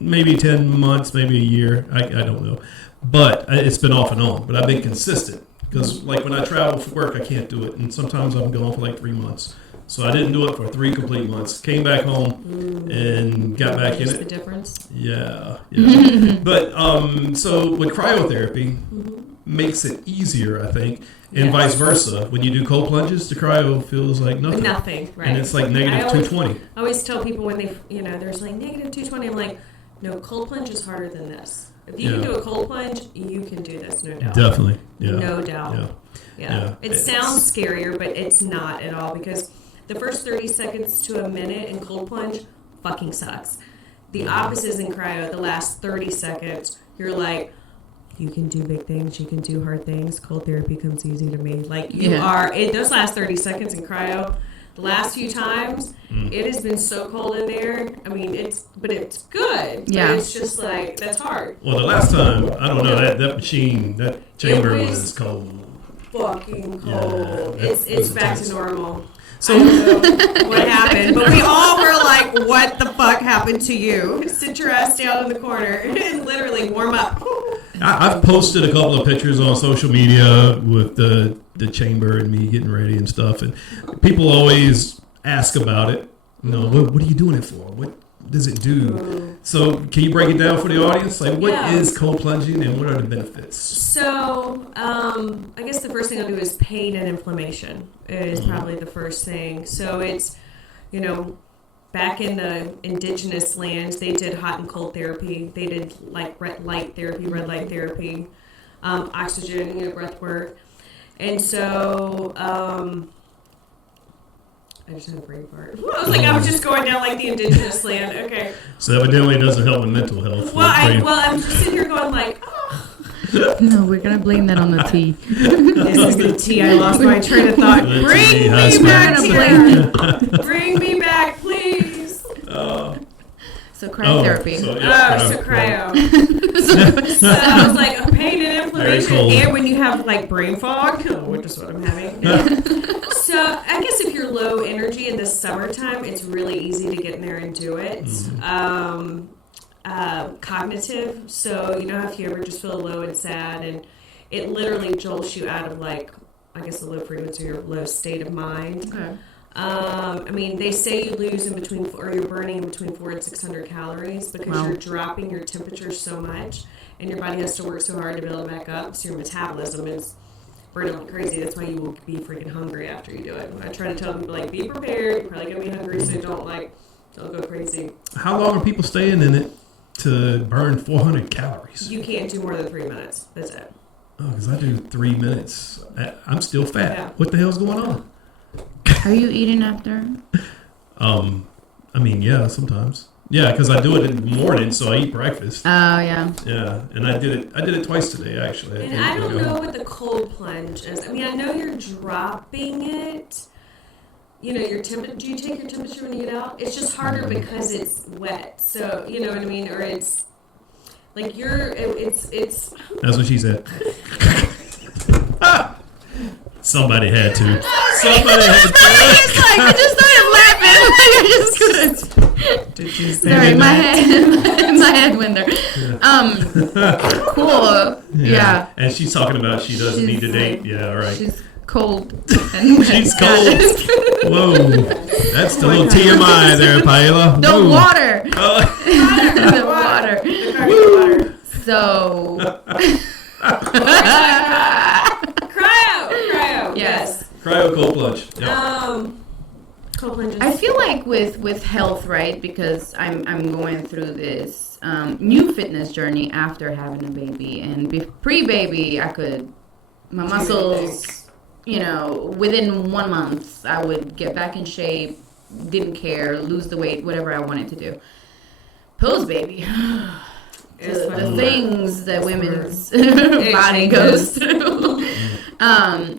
maybe 10 months, maybe a year. I don't know. But it's been off and on. But I've been consistent. Because, like, when I travel for work, I can't do it. And sometimes I'm gone for like 3 months. So I didn't do it for 3 complete months. Came back home and got back in Just the it. difference. Yeah. But, so with cryotherapy, makes it easier, I think. And Yes. vice versa. When you do cold plunges, the cryo feels like nothing. Nothing, right? And it's like I negative always- 220. I always tell people when they, there's like negative 220. I'm like, no, cold plunge is harder than this. If you can Yeah. do a cold plunge, you can do this, no doubt. Definitely. Yeah. No doubt. Yeah. Yeah. Yeah. It sounds scarier, but it's not at all because the first 30 seconds to a minute in cold plunge fucking sucks. The opposite is in cryo. The last 30 seconds, you're like, you can do big things, you can do hard things. Cold therapy comes easy to me. Like you are, those last 30 seconds in cryo, the last few times, it has been so cold in there. I mean, it's good. Yeah. But it's just like, that's hard. Well, the last time, I don't know, that machine, that chamber was was cold. Fucking cold. Yeah, it's that's back intense. to normal. So I don't know what happened, but we all were like, "What the fuck happened to you? Sit your ass down in the corner and literally warm up." I've posted a couple of pictures on social media with the chamber and me getting ready and stuff, and people always ask about it. You know, what are you doing it for? What does it do? So, can you break it down for the audience? Like, what is cold plunging and what are the benefits? So, I guess the first thing I'll do is pain and inflammation is probably the first thing. So it's, back in the indigenous lands, they did hot and cold therapy. They did like red light therapy, oxygen, breath work. And so, I just had a brain fart. I was just going down like the indigenous land. Okay. So evidently it doesn't help with mental health. I'm just sitting here going like, oh. No, we're gonna blame that on the tea. This is the tea. I lost my train of thought. Bring me back here. Bring me back, please. So cryotherapy. Cryo. So I was like, pain and inflammation, and when you have like brain fog, which is what I'm having. So I guess if you're low energy in the summertime, it's really easy to get in there and do it. Cognitive. So if you ever just feel low and sad, and it literally jolts you out of like, I guess, the low frequency or low state of mind. Okay. They say you lose you're burning between 400 and 600 calories because you're dropping your temperature so much, and your body has to work so hard to build it back up. So your metabolism is burning like crazy. That's why you will be freaking hungry after you do it. I try to tell people like, be prepared. You're probably gonna be hungry, so don't go crazy. How long are people staying in it to burn 400 calories? You can't do more than 3 minutes. That's it. Oh, because I do 3 minutes. I'm still fat. Yeah. What the hell's going on? Are you eating after? Yeah, sometimes. Yeah, because I do it in the morning, so I eat breakfast. Oh, yeah. Yeah, and I did it twice today, actually. And I don't know what the cold plunge is. I know you're dropping it. Your temperature. Do you take your temperature when you get out? It's just harder because it's wet. So you know what I mean, or it's like it's. That's what she said. Somebody had to. I just started laughing. I just couldn't. Did you say Sorry, that? my head went there. Cool. Yeah. And she's talking about she doesn't need to date. Yeah, right. She's cold. And she's cold. Whoa. That's the little TMI there, Paela. The Whoa. water. The water. The So. Cryo. Yes. Cryo cold plunge. Yep. Cold plunges. I feel like with health, right? Because I'm going through this new fitness journey after having a baby, and pre-baby, my muscles, within 1 month, I would get back in shape, didn't care, lose the weight, whatever I wanted to do. Post-baby. The things that women's body goes through.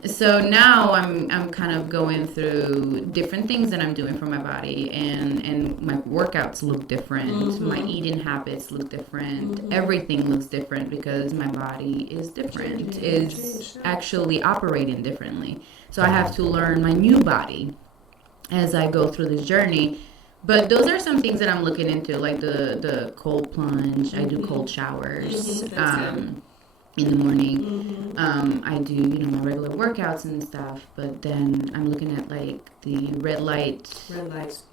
So now I'm kind of going through different things that I'm doing for my body, and my workouts look different. My eating habits look different. Everything looks different because my body is different. Is actually operating differently. So I have to learn my new body as I go through this journey. But those are some things that I'm looking into, like the cold plunge. I do cold showers in the morning. I do, my regular workouts and stuff. But then I'm looking at like the red light. Red light.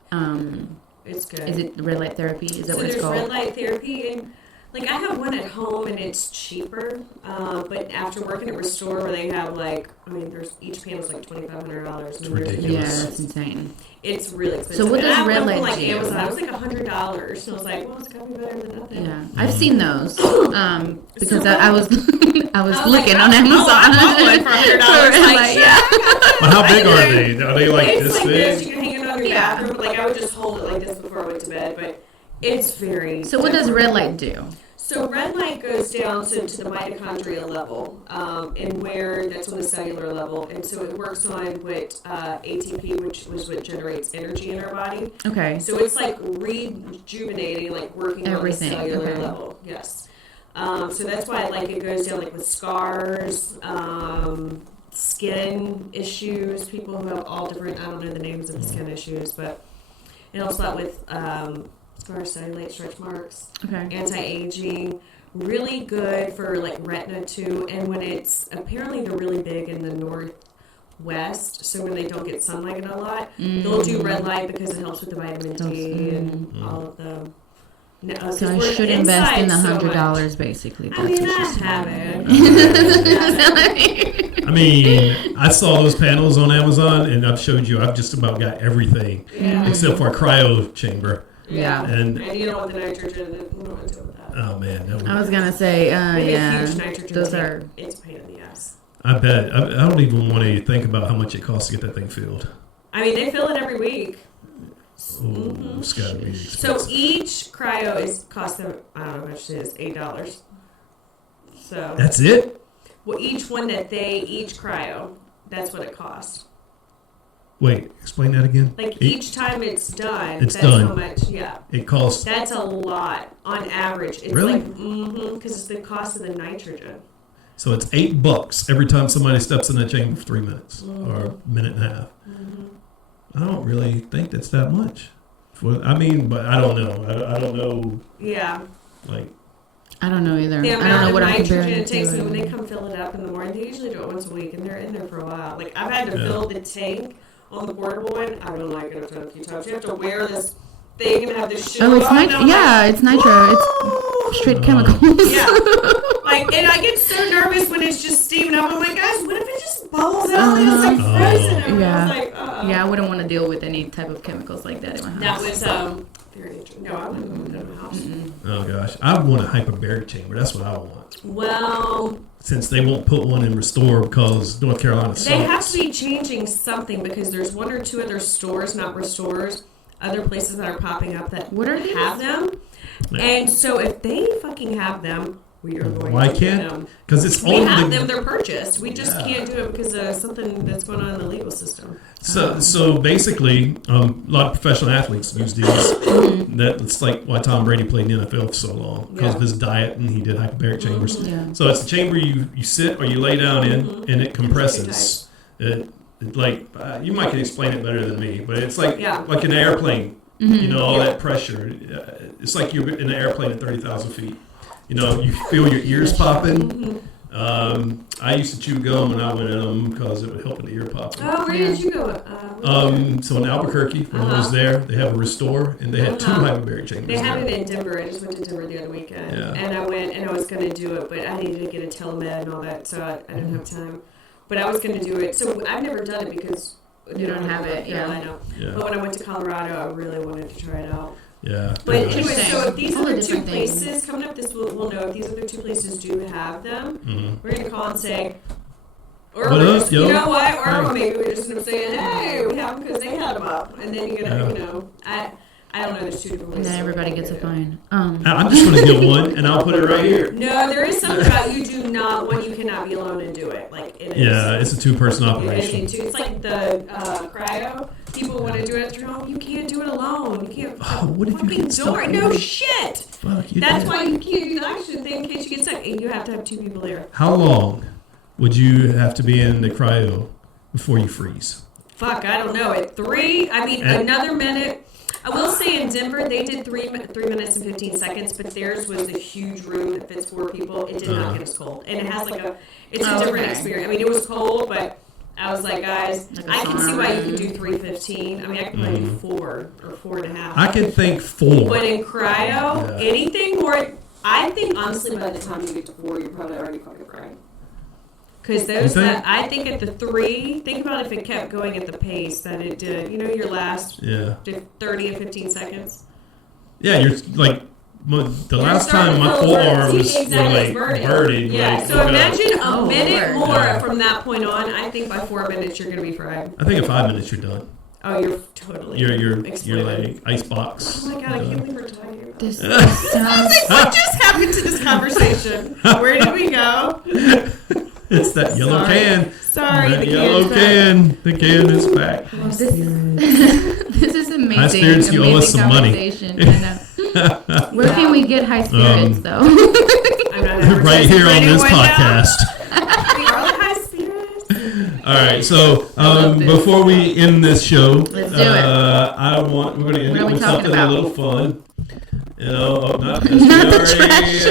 It's good. Is it red light therapy? Is that what it's called? Red light therapy, and like I have one at home, and it's cheaper. But after working at Restore, where they have there's each panel's like $2,500. It's ridiculous. Yeah, that's insane. It's really expensive. So what does red light do? Amazon, it was like $100. So I was like, well, it's gotta be better than nothing. Yeah, I've seen those because I was looking on Amazon. I bought one for $100. But how big are they? Are they like it's this like big? This. You can hang it on your bathroom. Like I would just hold it like this before I went to bed. But it's very. So what does red light do? So red light goes down to the mitochondrial level, and where that's on the cellular level, and so it works on what ATP, which was what generates energy in our body. Okay. So it's like rejuvenating, like working everything on the cellular level. Yes. So that's why it goes down with scars, skin issues, people who have all different, I don't know the names of the skin issues, but it helps a lot with scar cellulite, stretch marks, anti-aging, really good for like retina too, and when it's, apparently they're really big in the northwest, so when they don't get sunlight a lot, they'll do red light because it helps with the vitamin D and all of the... No, so I should invest in the $100 basically. I mean, I haven't. I mean, I saw those panels on Amazon, and I've showed you. I've just about got everything except for a cryo chamber. Yeah. And you don't want the nitrogen. You don't want to deal with that. Oh man, I was gonna say, huge nitrogen those tank. are. It's a pain in the ass. I bet. I don't even want to think about how much it costs to get that thing filled. I mean, they fill it every week. Oh, it's gotta be expensive. So each cryo costs them, I don't know how much it is, $8. So that's it? Well, each one that each cryo, that's what it costs. Wait, explain that again. Like each time it's done, that's how much, it costs. That's a lot on average. It's really? Because it's the cost of the nitrogen. So it's $8 every time somebody steps in that chamber for 3 minutes or a minute and a half. I don't really think that's that much. But I don't know. I don't know. Yeah. Like. I don't know either. The I don't know what I'm comparing it takes, to. and when they come fill it up in the morning, they usually do it once a week, and they're in there for a while. Like I've had to fill the tank on the portable one. I've been like it a few times. You have to wear this thing and have this shit. Oh, it's nitro. Yeah, it's nitro. It's straight chemicals. Yeah. Like, and I get so nervous when it's just steaming up. I'm like, guys, what if it just bubbles out and it's like frozen? And I was like, yeah, I wouldn't want to deal with any type of chemicals like that in my house. That was very interesting. No, I wouldn't want that in my house. Oh gosh, I want a hyperbaric chamber. That's what I want. Well, since they won't put one in Restore because North Carolina sucks. They have to be changing something because there's one or two other stores, not Restores, other places that are popping up that have them. Yeah. And so if they fucking have them, we are going Why to can't? get them. Because it's we have them, they're purchased. We just can't do it because of something that's going on in the legal system. So basically, a lot of professional athletes use these. That's like why Tom Brady played in the NFL for so long because of his diet, and he did hyperbaric chambers. Yeah. So it's a chamber you sit or you lay down in, and it compresses. You might can explain it better than me, but it's like an airplane. You know, all that pressure. It's like you're in an airplane at 30,000 feet. You know, you feel your ears popping. I used to chew gum when I went in them because it would help with the ear popping. Oh, where did you go? So in Albuquerque, when I was there, they have a Restore, and they had 2 hyperbaric chambers. They have it in Denver. I just went to Denver the other weekend. Yeah. And I went, and I was going to do it, but I needed to get a telemed and all that, so I didn't have time. But I was going to do it. So I've never done it because you don't have it. Yeah, I know. Yeah. But when I went to Colorado, I really wanted to try it out. Yeah. But anyway, so if these other 2 places coming up, we'll know if these other 2 places do have them. We're gonna call and say, or you know what? Or maybe we're just gonna say, hey, we have them because they had them up, and then you're gonna, I don't know. There's 2 different places. And then everybody gets a fine. I'm just gonna get one, and I'll put it right here. No, there is something about you cannot be alone and do it. Like it is. Yeah, it's a 2-person operation. It's like the cryo. People want to do it at your home. You can't do it alone. You can't. What if you get stuck? No shit. Fuck, That's why you can't do the oxygen thing in case you get stuck. And you have to have 2 people there. How long would you have to be in the cryo before you freeze? Fuck, I don't know. At 3, another minute. I will say in Denver, they did 3 minutes and 15 seconds, but theirs was a huge room that fits 4 people. It did not get as cold. And it has it's a different experience. I mean, it was cold, but I was like, guys, I can see why you can do 3:15. I mean, I can probably do 4 or 4.5. I can think 4. But in cryo, anything more, I think honestly by the time you get to 4, you're probably already fucking crying. Because I think at the 3, think about if it kept going at the pace that it did. You know, your last 30 or 15 seconds. Yeah, you're like. The last time my forearms were like burning. Yeah, so imagine a minute more from that point on. I think by 4 minutes you're going to be fried. I think in 5 minutes you're done. Oh, you're totally. You're like icebox. Oh my god, I can't believe we're talking about this. What just happened to this conversation? Where did we go? It's that yellow can. Sorry, that yellow can. The can is back. Well, this is amazing. High spirits, you owe us some money. Where can we get high spirits, though? Right here on this podcast. We are high spirits. All right, so before we end this show, let's do it. we're going to end it with something a little fun. Not the trash.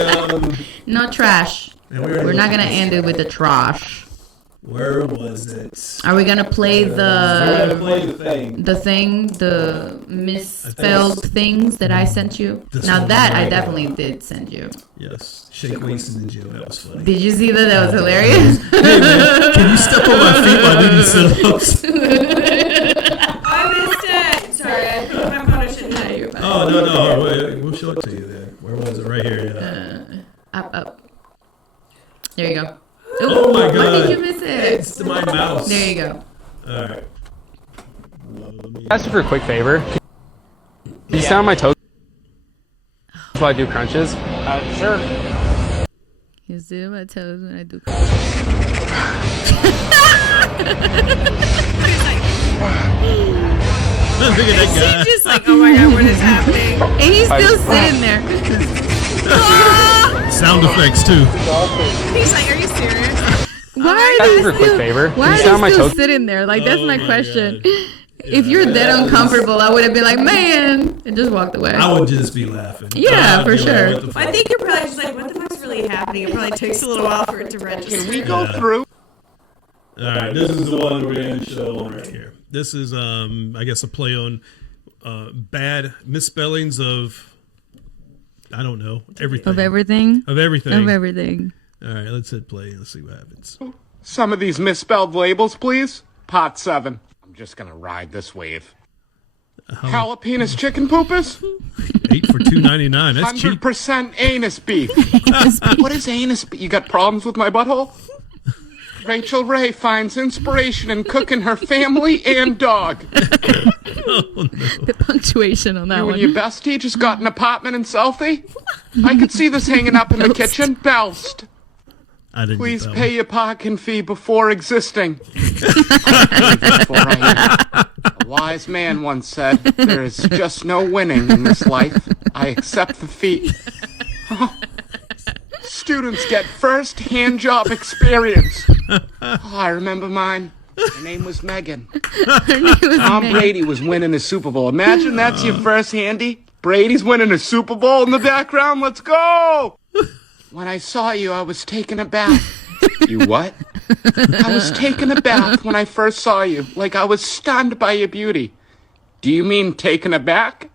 No trash. We're not going to end it with the trash. Where was it? Are we going to play the thing? The misspelled things that I sent you? Now that I definitely did send you. Yes. Shake weights in the gym. That was funny. Did you see that? That was hilarious. Hey man, can you step on my feet while doing sit-ups? I missed it. Sorry, I probably shouldn't have you. Oh, no. Wait, we'll show it to you then. Where was it? Right here. Yeah. Up. There you go. Oh my God. Why did you miss it? It's my mouse. There you go. All right. Ask you for a quick favor. Can you sound on my toes while I do crunches? Sure. You see my toes when I do. Look at that guy. She's just like, oh my God, what is happening? And he's still sitting there. Sound effects too. He's like, are you serious? Why Ask are you for a quick favor. Why Can you are sound on my you still toes? sitting there? Like, that's my my question. God. If you're that uncomfortable, I would have been like, man, and just walked away. I would just be laughing. Yeah, for sure. I think you're probably just like, what the fuck's really happening? It probably takes a little while for it to register. Can we go through? All right, this is the one we're going to show on right here. This is, I guess, a play on bad misspellings of, I don't know, everything. Of everything? Of everything. Of everything. All right, let's hit play. Let's see what happens. Some of these misspelled labels, please. Pot 7. I'm just gonna ride this wave. Jalapenos chicken poopers? 8 for $2.99. That's cheap. 100% anus beef. What is anus beef? You got problems with my butthole? Rachel Ray finds inspiration in cooking her family and dog. The punctuation on that You one. and your bestie just got an apartment in Southie? I could see this hanging up in the kitchen. Belst. I didn't Please get that pay one. your parking fee before existing. A wise man once said, there is just no winning in this life. I accept defeat. Students get first hand job experience. Oh, I remember mine. Her name was Megan. Tom Brady was winning a Super Bowl. Imagine that's your first handy. Brady's winning a Super Bowl in the background. Let's go! When I saw you, I was taking a bath. You what? I was taking a bath when I first saw you. Like I was stunned by your beauty. Do you mean taken aback?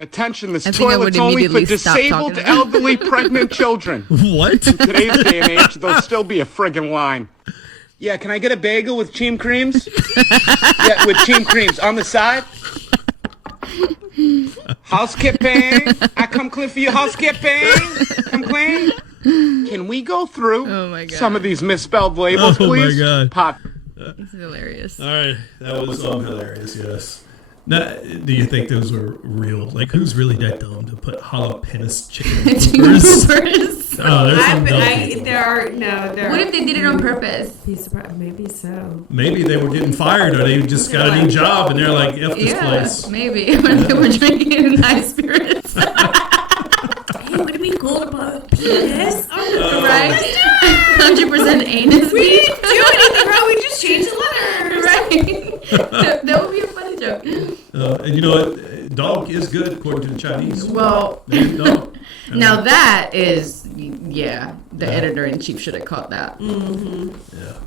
Attention, this I think I would toilet's only for immediately stop disabled, talking. elderly, pregnant children. What? In today's day and age, there'll still be a friggin' line. Yeah, can I get a bagel with cheam creams? Yeah, with cheam creams. On the side? Housekeeping. I come clean for you, housekeeping. Come clean. Can we go through some of these misspelled labels, please? Oh, my God. Pot. It's hilarious. All right, that was hilarious, yes. Now, do you think those were real? Like, who's really that dumb to put jalapenos chicken poopers? Oh, there's some dumb people. What if they did it on purpose? Be surprised. Maybe so. Maybe they were getting fired or they just got a new job and they're like, F this place. Maybe. When they were drinking in high spirits. Hey, would it be cool to put penis? Right? 100% anus. We didn't do anything wrong. We just changed the letter. Right. That would be a funny joke. And you know what? Dog is good according to the Chinese. Well, No. now that is, the editor-in-chief should have caught that. Mm-hmm. Yeah.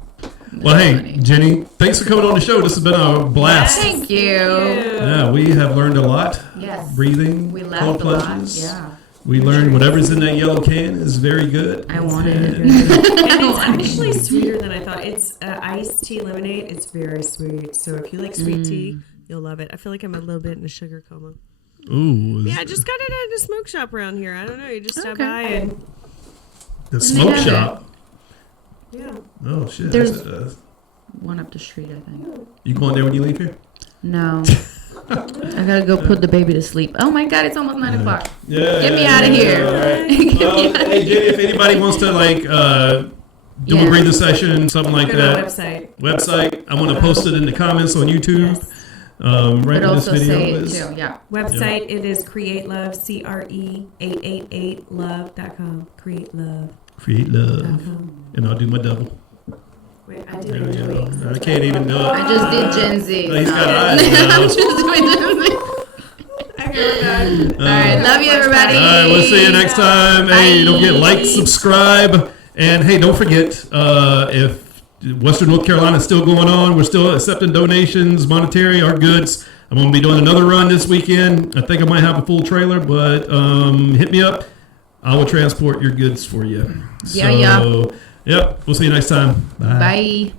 Well, hey, Jenny, thanks for coming on the show. This has been a blast. Thank you. Yeah, we have learned a lot. Yes. Breathing, We cold laughed a lot. plunges. Yeah. We learned whatever's in that yellow can is very good. I wanted it. And it's actually sweeter than I thought. It's iced tea lemonade. It's very sweet. So if you like sweet tea, you'll love it. I feel like I'm a little bit in a sugar coma. Ooh. Yeah, I just got it at a smoke shop around here. I don't know. You just stop by and The smoke shop. yeah. Oh, shit. There's- That's One up the street, I think. you going there when you leave here? No. I gotta go put the baby to sleep. Oh my God, it's almost 9 o'clock. Yeah. Get me out of here. All right. Get me outta Hey, Jenny, if anybody wants to, like, do a breather session, something like Go to our that. website. I'm going to post it in the comments on YouTube. Yes. Right But when this also video say it is. too, yeah. Website, it is Create Love, CRE888love.com. Create Love. Create love. And I'll do my double. Wait, I There did we it. go. I can't even do it. I just did Gen Z. Oh, he's got eyes I'm now. just doing Gen Z. All right, love you, everybody. All right, we'll see you next time. Hey, don't forget, like, subscribe, and hey, don't forget, if Western North Carolina is still going on, we're still accepting donations, monetary, our goods. I'm going to be doing another run this weekend. I think I might have a full trailer, but hit me up. I will transport your goods for you. Yeah. Yep, we'll see you next time. Bye. Bye.